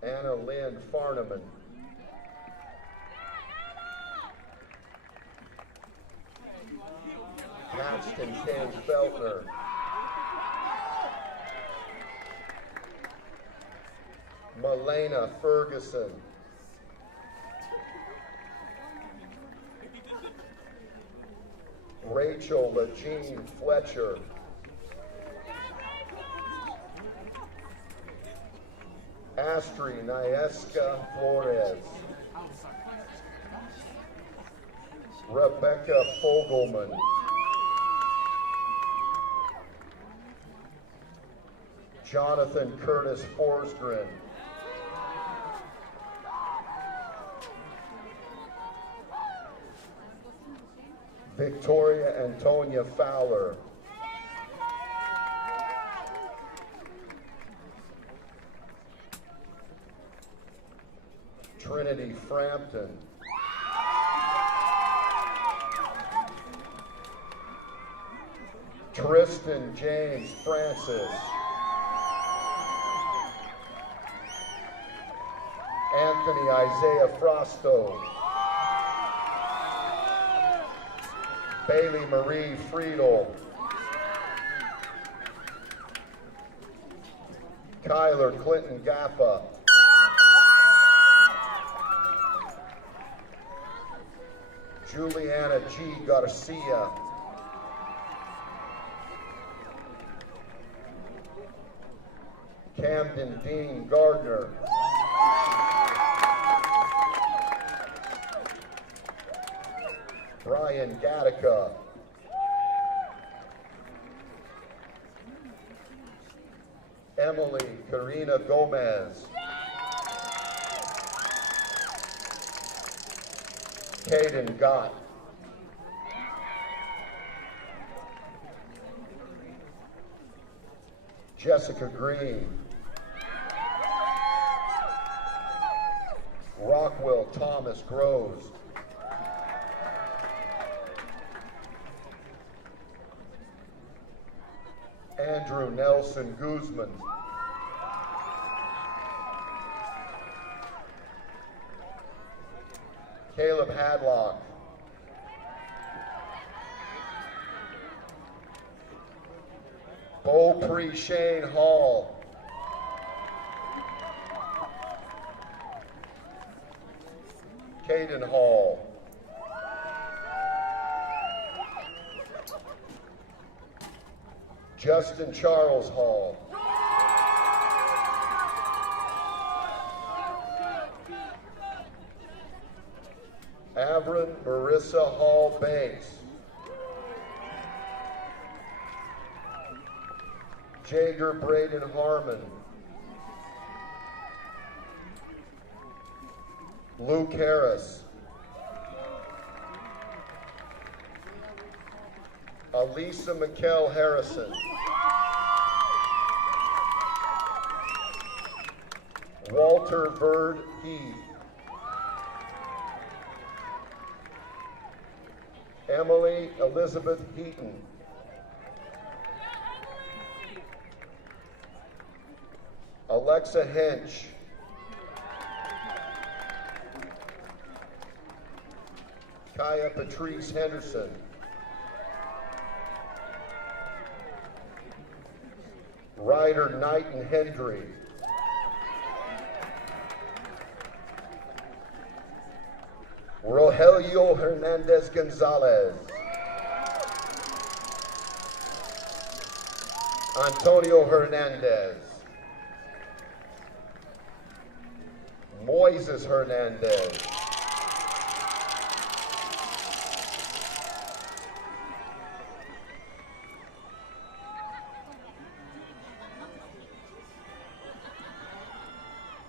Anna Lynn Farnaman. Paxton King Feltner. Malena Ferguson. Rachel LaJean Fletcher. Astri Nieska Flores. Rebecca Fogelman. Jonathan Curtis Forsgren. Victoria Antonia Fowler. Trinity Frampton. Tristan James Francis. Isaiah Frosto. Bailey Marie Friedel. Kyler Clinton Gaffa. Juliana G. Garcia. Camden Dean Gardner. Brian Gattaca. Emily Karina Gomez. Caden Gott. Jessica Green. Rockwell Thomas Groves. Andrew Nelson Guzman. Caleb Hadlock. Beaupre Shane Hall. Caden Hall. Justin Charles Hall. Avron Marissa Hall Banks. Jager Braden Harmon. Luke Harris. Alisa McKell Harrison. Walter Bird Heath. Emily Elizabeth Heaton. Alexa Hench. Kaya Patrice Henderson. Ryder Knighton Hendry. Rogelio Hernandez Gonzalez. Antonio Hernandez. Moises Hernandez.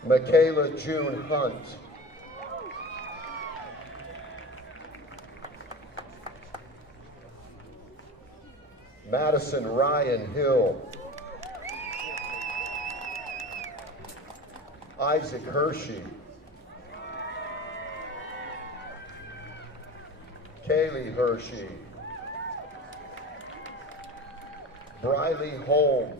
Michaela June Hunt. Madison Ryan Hill. Isaac Hershey. Kaylee Hershey. Briley Holm.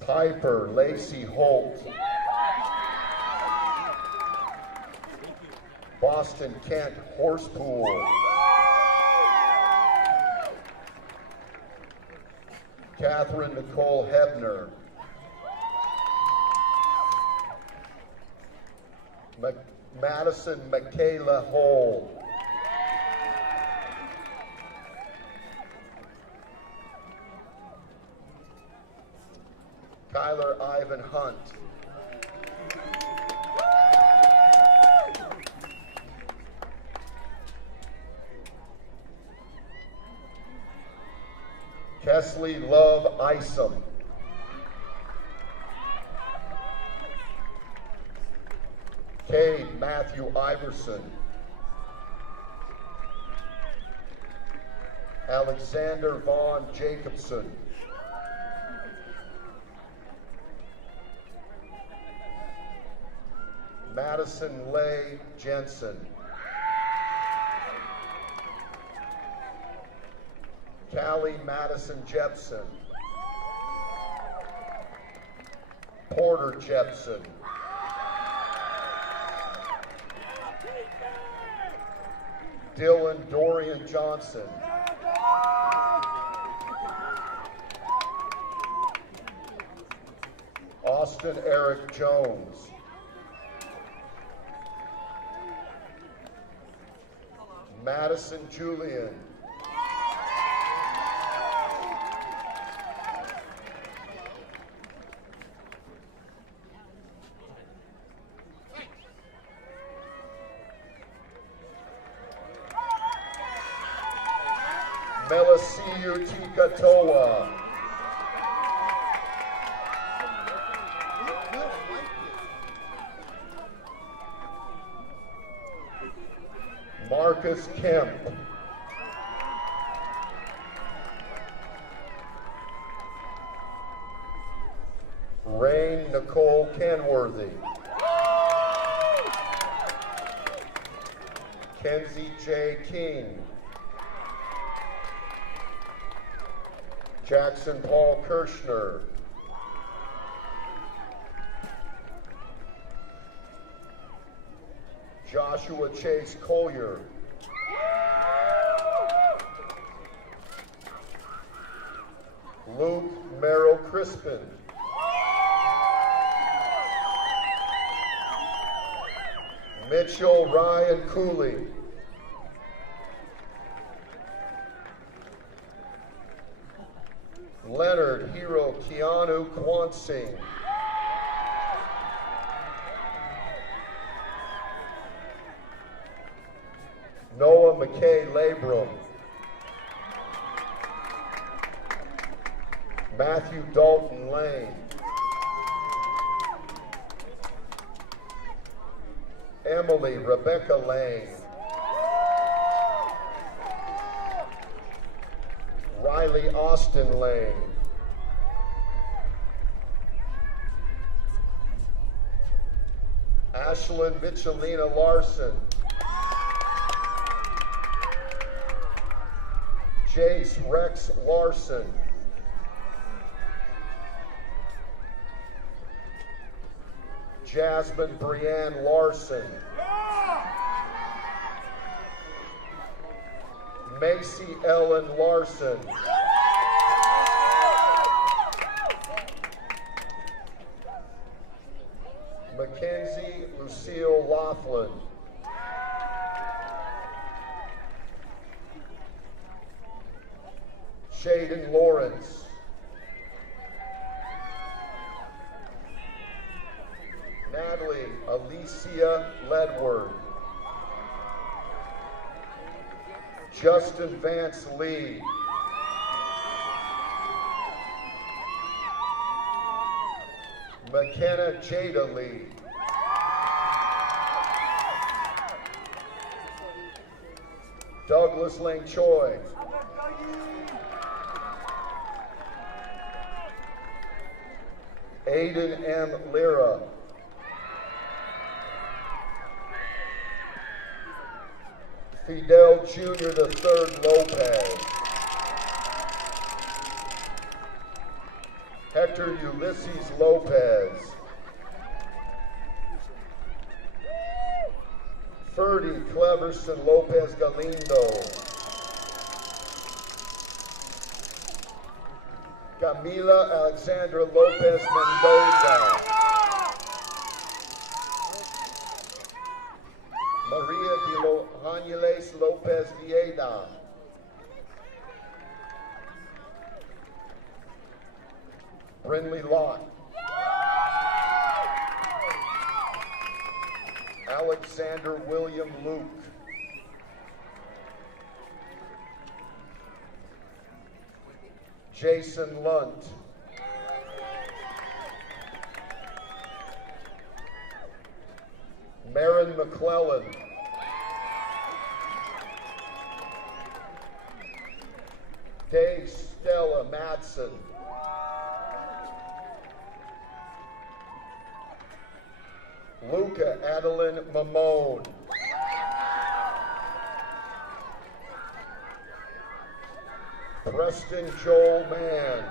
Piper Lacey Holt. Boston Kent Horsepool. Catherine Nicole Hebner. Madison Michaela Hole. Kyler Ivan Hunt. Kesley Love Isom. Cade Matthew Iverson. Alexander Vaughn Jacobson. Madison Leigh Jensen. Callie Madison Jepson, Porter Jepson, Dylan Dorian Johnson, Austin Eric Jones, Madison Julian, Melisiu Tikatoa, Marcus Kemp, Rain Nicole Kenworthy, Kenzie J. King, Jackson Paul Kirshner, Joshua Chase Collier, Luke Merrill Crispin, Mitchell Ryan Cooley, Leonard Hero Keanu Kwansing, Noah McKay Labrum, Matthew Dalton Lane, Emily Rebecca Lane, Riley Austin Lane, Ashlyn Michelina Larson, Jace Rex Larson, Jasmine Brianne Larson, Macy Ellen Larson, Mackenzie Lucille Laughlin, Shaden Lawrence, Natalie Alicia Ledward, Justin Vance Lee, McKenna Jada Lee, Douglas Lang Choi, Aiden M. Lira, Fidel Jr. III Lopez, Hector Ulysses Lopez, Ferdy Cleverson Lopez Galindo, Camila Alexandra Lopez Mendoza, Maria de Lohanyeles Lopez Vieda, Brinley Lott, Alexander William Luke, Jason Lunt, Marin McClellan, Dave Stella Madsen, Luca Adeline Mamone, Preston Joel Mann.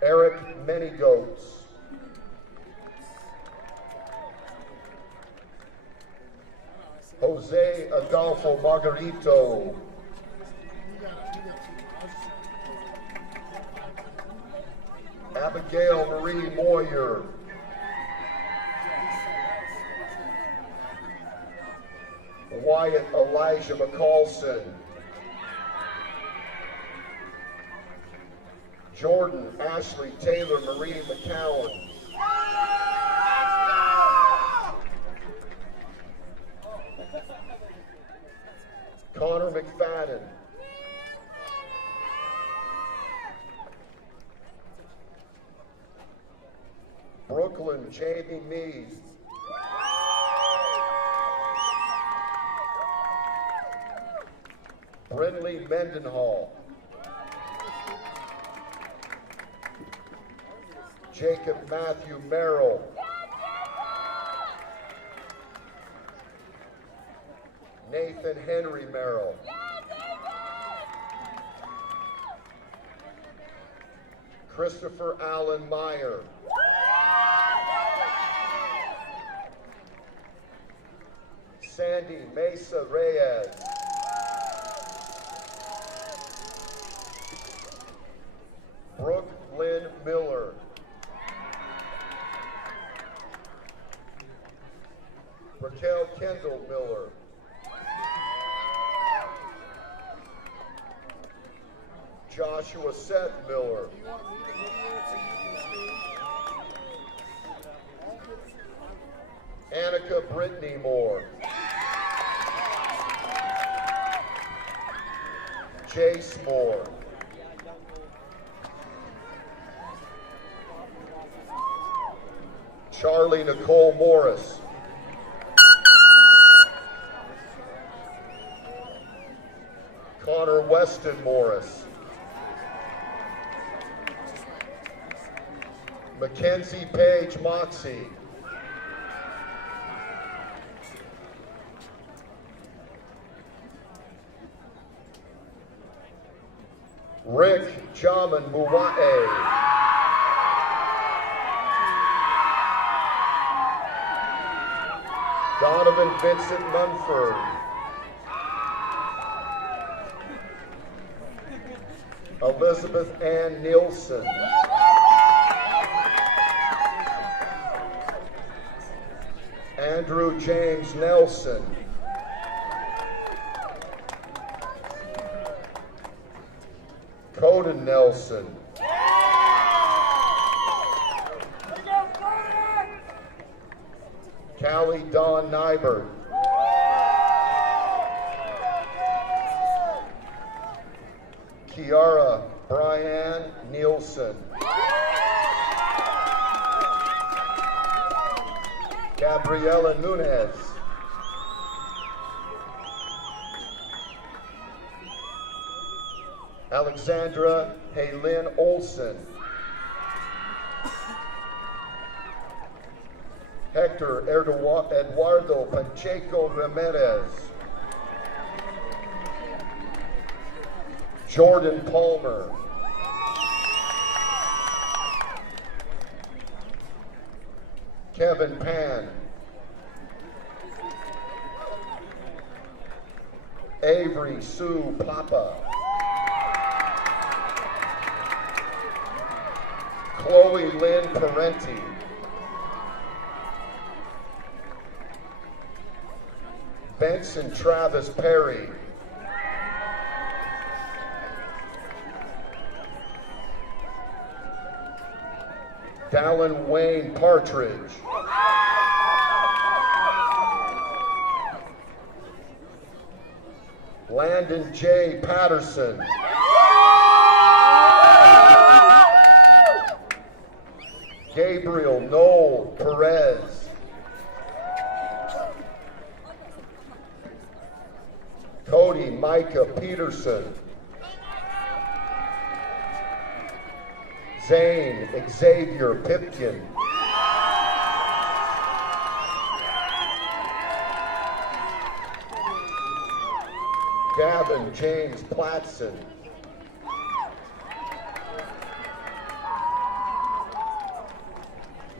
Eric Manygoats. Jose Adolfo Margarito. Abigail Marie Moyer. Wyatt Elijah McCallson. Jordan Ashley Taylor Marie McCowan. Connor McFadden. Brooklyn Jamie Meade. Brinley Mendenhall. Jacob Matthew Merrill. Nathan Henry Merrill. Christopher Allen Meyer. Sandy Mesa Reyes. Brooke Lynn Miller. Raquel Kendall Miller. Joshua Seth Miller. Annika Brittany Moore. Jace Moore. Charlie Nicole Morris. Connor Weston Morris. Mackenzie Page Moxie. Rick Jamin Muwae. Donovan Vincent Munford. Elizabeth Ann Nielsen. Andrew James Nelson. Coden Nelson. Callie Dawn Nybert. Kiara Brian Nielsen. Gabriela Nunez. Alexandra Haylin Olson. Hector Eduardo Pacheco Ramirez. Jordan Palmer. Kevin Pan. Avery Sue Papa. Chloe Lynn Parenti. Benson Travis Perry. Dallin Wayne Partridge. Landon J. Patterson. Gabriel Noel Perez. Cody Micah Peterson. Zane Xavier Pipkin. Gavin James Platson.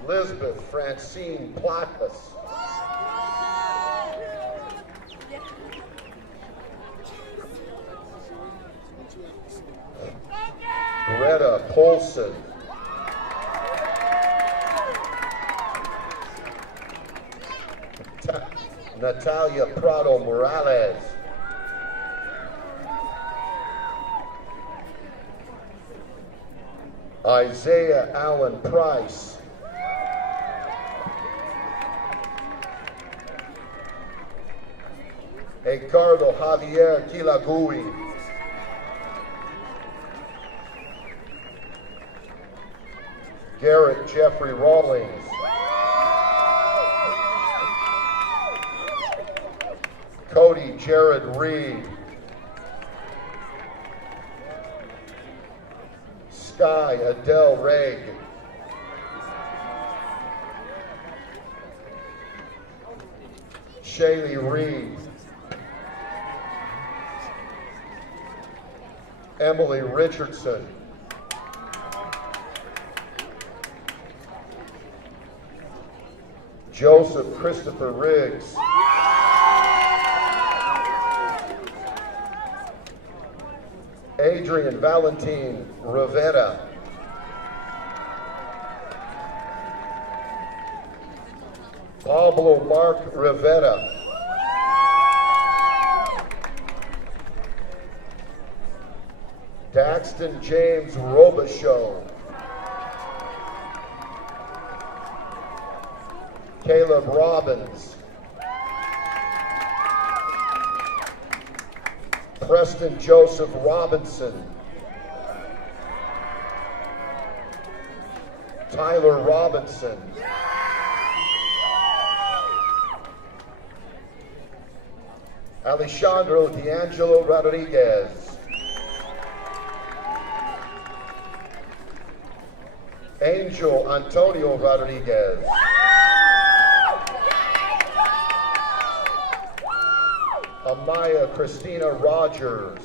Elizabeth Francine Platvas. Greta Polson. Natalia Prado Morales. Isaiah Allen Price. Ricardo Javier Quilagui. Garrett Jeffrey Rawlings. Cody Jared Reed. Sky Adele Raig. Shaylee Reed. Emily Richardson. Joseph Christopher Riggs. Adrian Valentin Rivera. Pablo Mark Rivera. Daxton James Robichaux. Caleb Robbins. Preston Joseph Robinson. Tyler Robinson. Alejandro D'Angelo Rodriguez. Angel Antonio Rodriguez. Amaya Christina Rogers.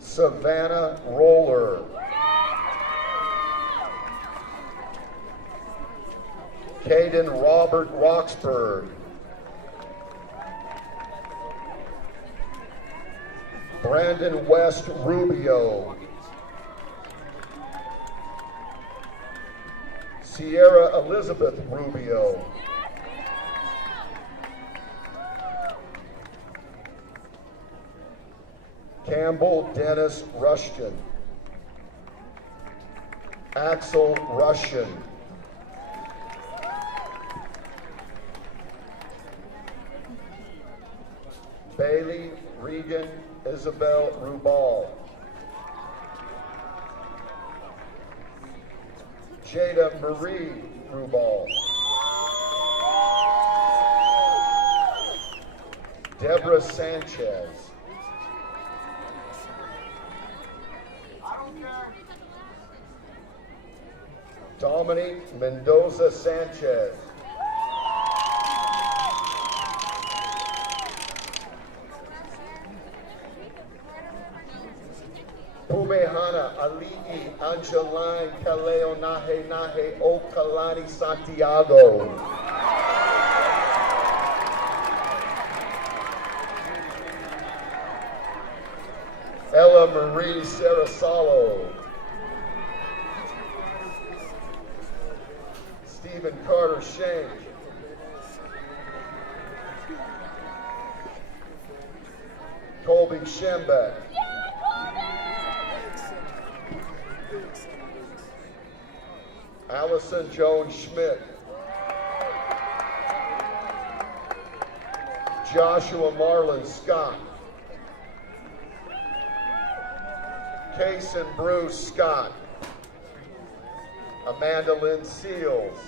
Savannah Roller. Caden Robert Roxburgh. Brandon West Rubio. Sierra Elizabeth Rubio. Campbell Dennis Rushton. Axel Rushton. Bailey Regan Isabel Rubal. Jada Marie Rubal. Deborah Sanchez. Dominique Mendoza Sanchez. Pumehana Ali'i Angeline Kaleo Nahe Nahe Okalani Santiago. Ella Marie Sarasalo. Stephen Carter Shank. Colby Schembeck. Allison Jones Schmidt. Joshua Marlon Scott. Kason Bruce Scott. Amanda Lynn Seals.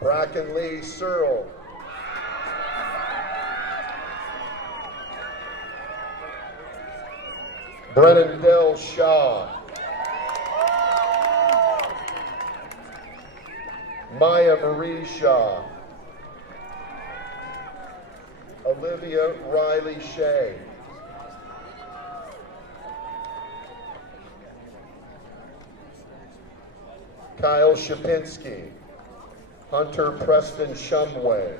Bracken Lee Searle. Brennan Dell Shaw. Maya Marie Shaw, Olivia Riley Shea, Kyle Shapinski, Hunter Preston Shumway,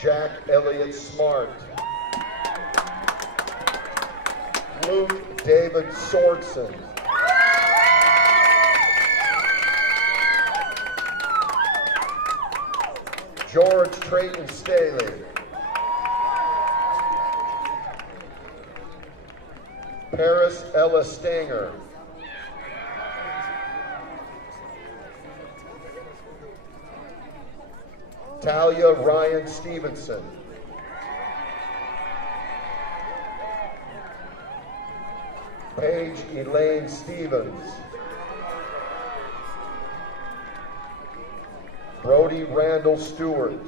Jack Elliott Smart, Luke David Sorensen, George Trayton Staley, Paris Ella Stanger, Talia Ryan Stevenson, Paige Elaine Stevens, Brody Randall Stewart,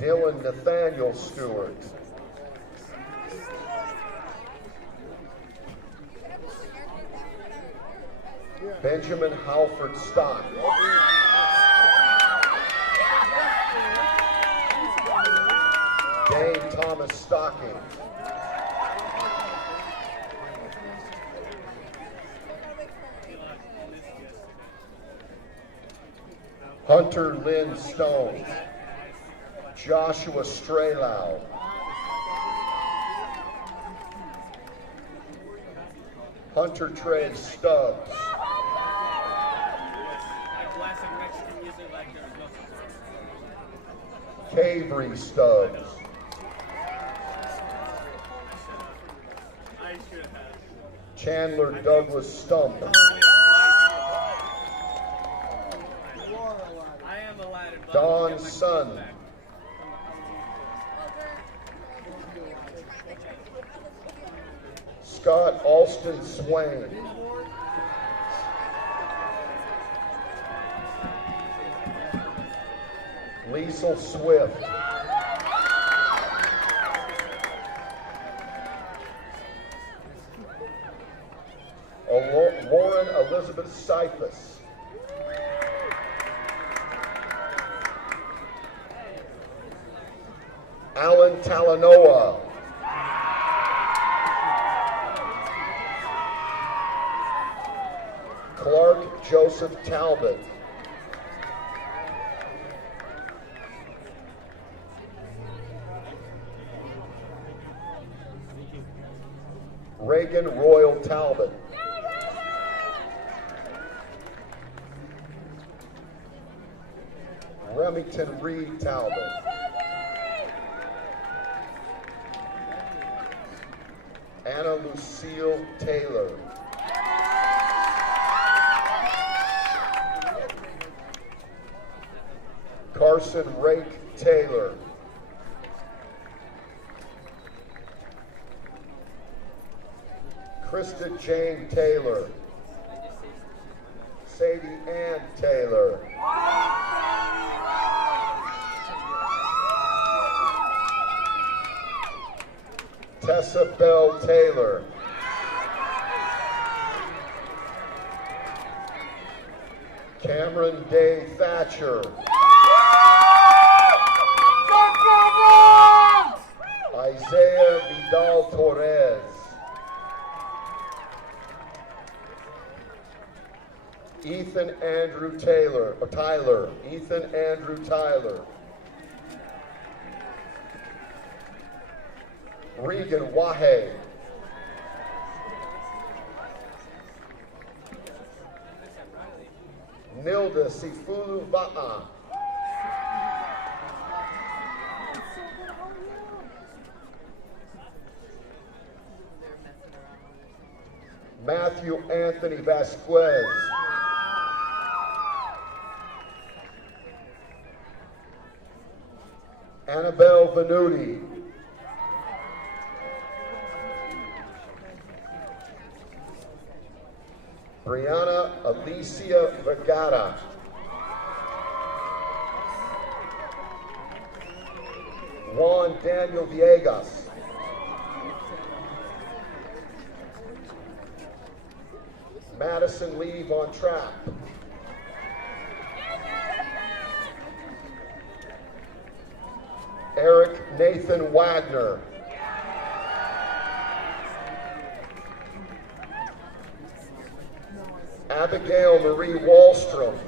Dylan Nathaniel Stewart, Benjamin Halford Stock, Dane Thomas Stocking, Hunter Lynn Stone, Joshua Straylau, Hunter Trey Stubbs, Cavery Stubbs, Chandler Douglas Stump, Don Sun, Scott Alston Swain, Liesel Swift, Lauren Elizabeth Cyphus, Alan Talanoa, Clark Joseph Talbot, Reagan Royal Talbot, Remington Reed Talbot, Anna Lucille Taylor, Carson Rake Taylor, Krista Jane Taylor, Sadie Ann Taylor, Tessa Bell Taylor, Cameron Day Thatcher, Isaiah Vidal Torres, Ethan Andrew Tyler, Ethan Andrew Tyler, Regan Wahe, Nilda Sifulu Va'a, Matthew Anthony Vasquez, Annabelle Venuti, Brianna Alicia Vergara, Juan Daniel Madison Lee Von Trapp. Eric Nathan Wagner. Abigail Marie Wallstrom.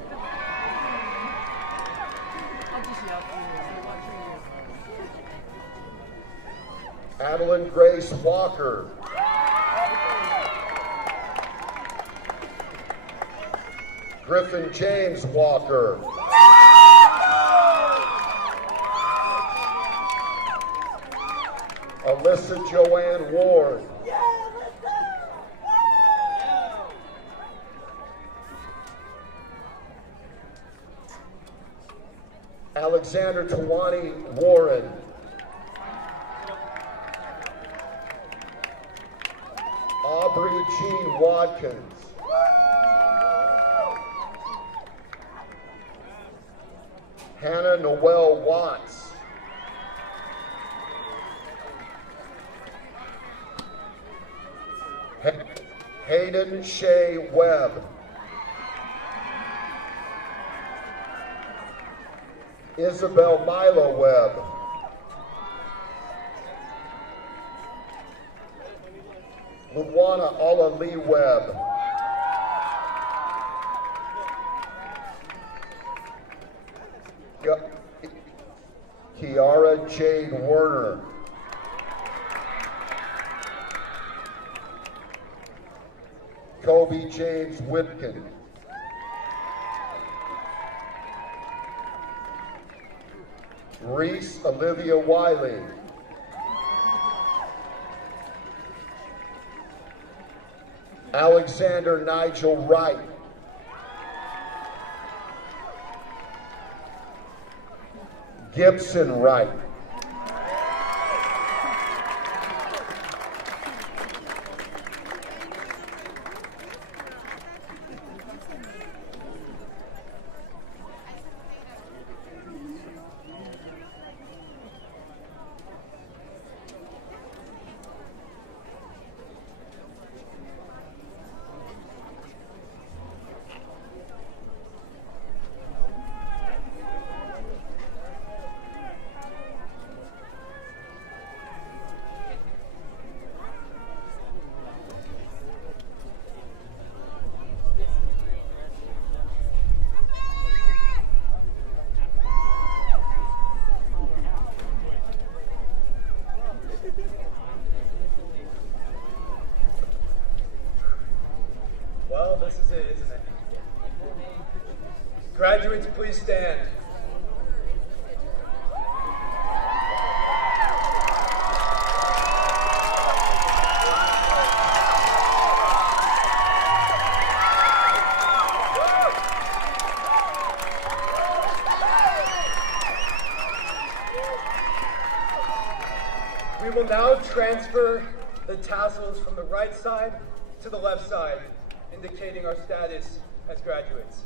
Adeline Grace Walker. Griffin James Walker. Alyssa Joanne Ward. Alexander Tawani Warren. Aubrey Jean Watkins. Hannah Noel Watts. Hayden Shea Webb. Isabel Milo Webb. Luana Alla Lee Webb. Kiara Jade Werner. Kobe James Whitkin. Reese Olivia Wiley. Alexander Nigel Wright. Gibson Wright. Well, this is it, isn't it? Graduates, please stand. We will now transfer the tassels from the right side to the left side, indicating our status as graduates.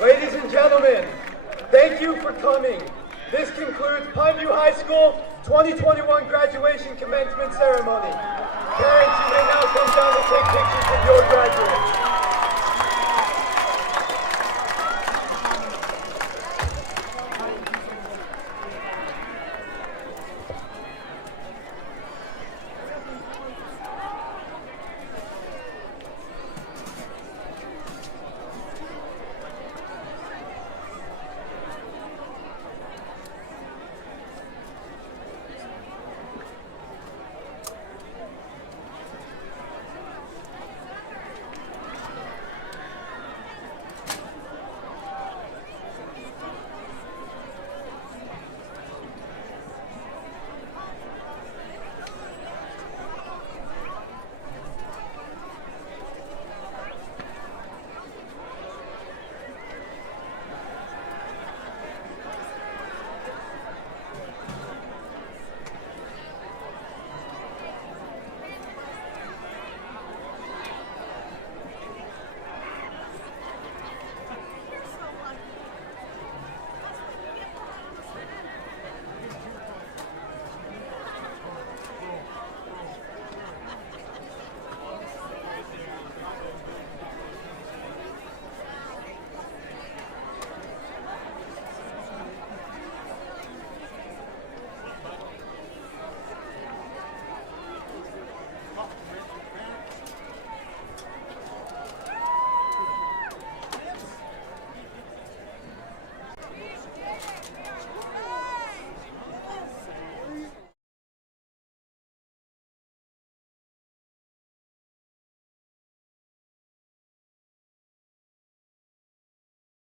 Ladies and gentlemen, thank you for coming. This concludes Pineview High School 2021 graduation commencement ceremony. Parents, you may